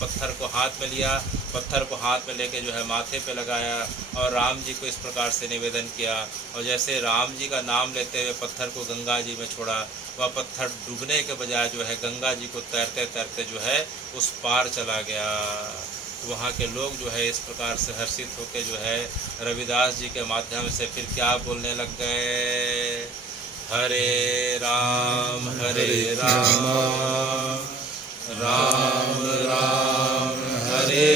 पत्थर को हाथ में लिया, पत्थर को हाथ में लेके जो है माथे पे लगाया और राम जी को इस प्रकार से निवेदन किया और जैसे राम जी का नाम लेते हुए पत्थर को गंगा जी में छोड़ा, वह पत्थर डूबने के बजाय जो है गंगा जी को तैरते तैरते जो है उस पार चला गया। वहाँ के लोग जो है इस प्रकार से हर्षित होकर जो है रविदास जी के माध्यम से फिर क्या बोलने लग गए? हरे राम राम राम हरे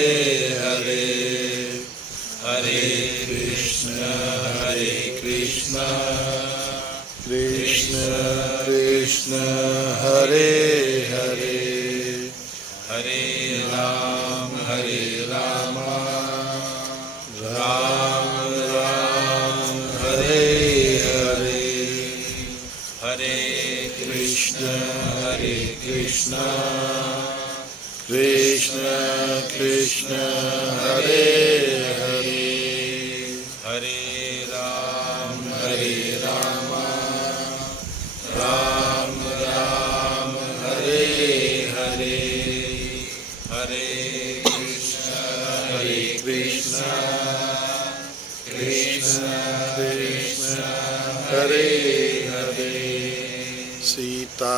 हरे हरे कृष्ण कृष्ण कृष्ण हरे हरे हरे राम राम राम हरे हरे हरे कृष्ण कृष्ण कृष्ण हरे हरे हरे राम राम राम हरे हरे हरे कृष्ण कृष्ण कृष्ण हरे हरे सीता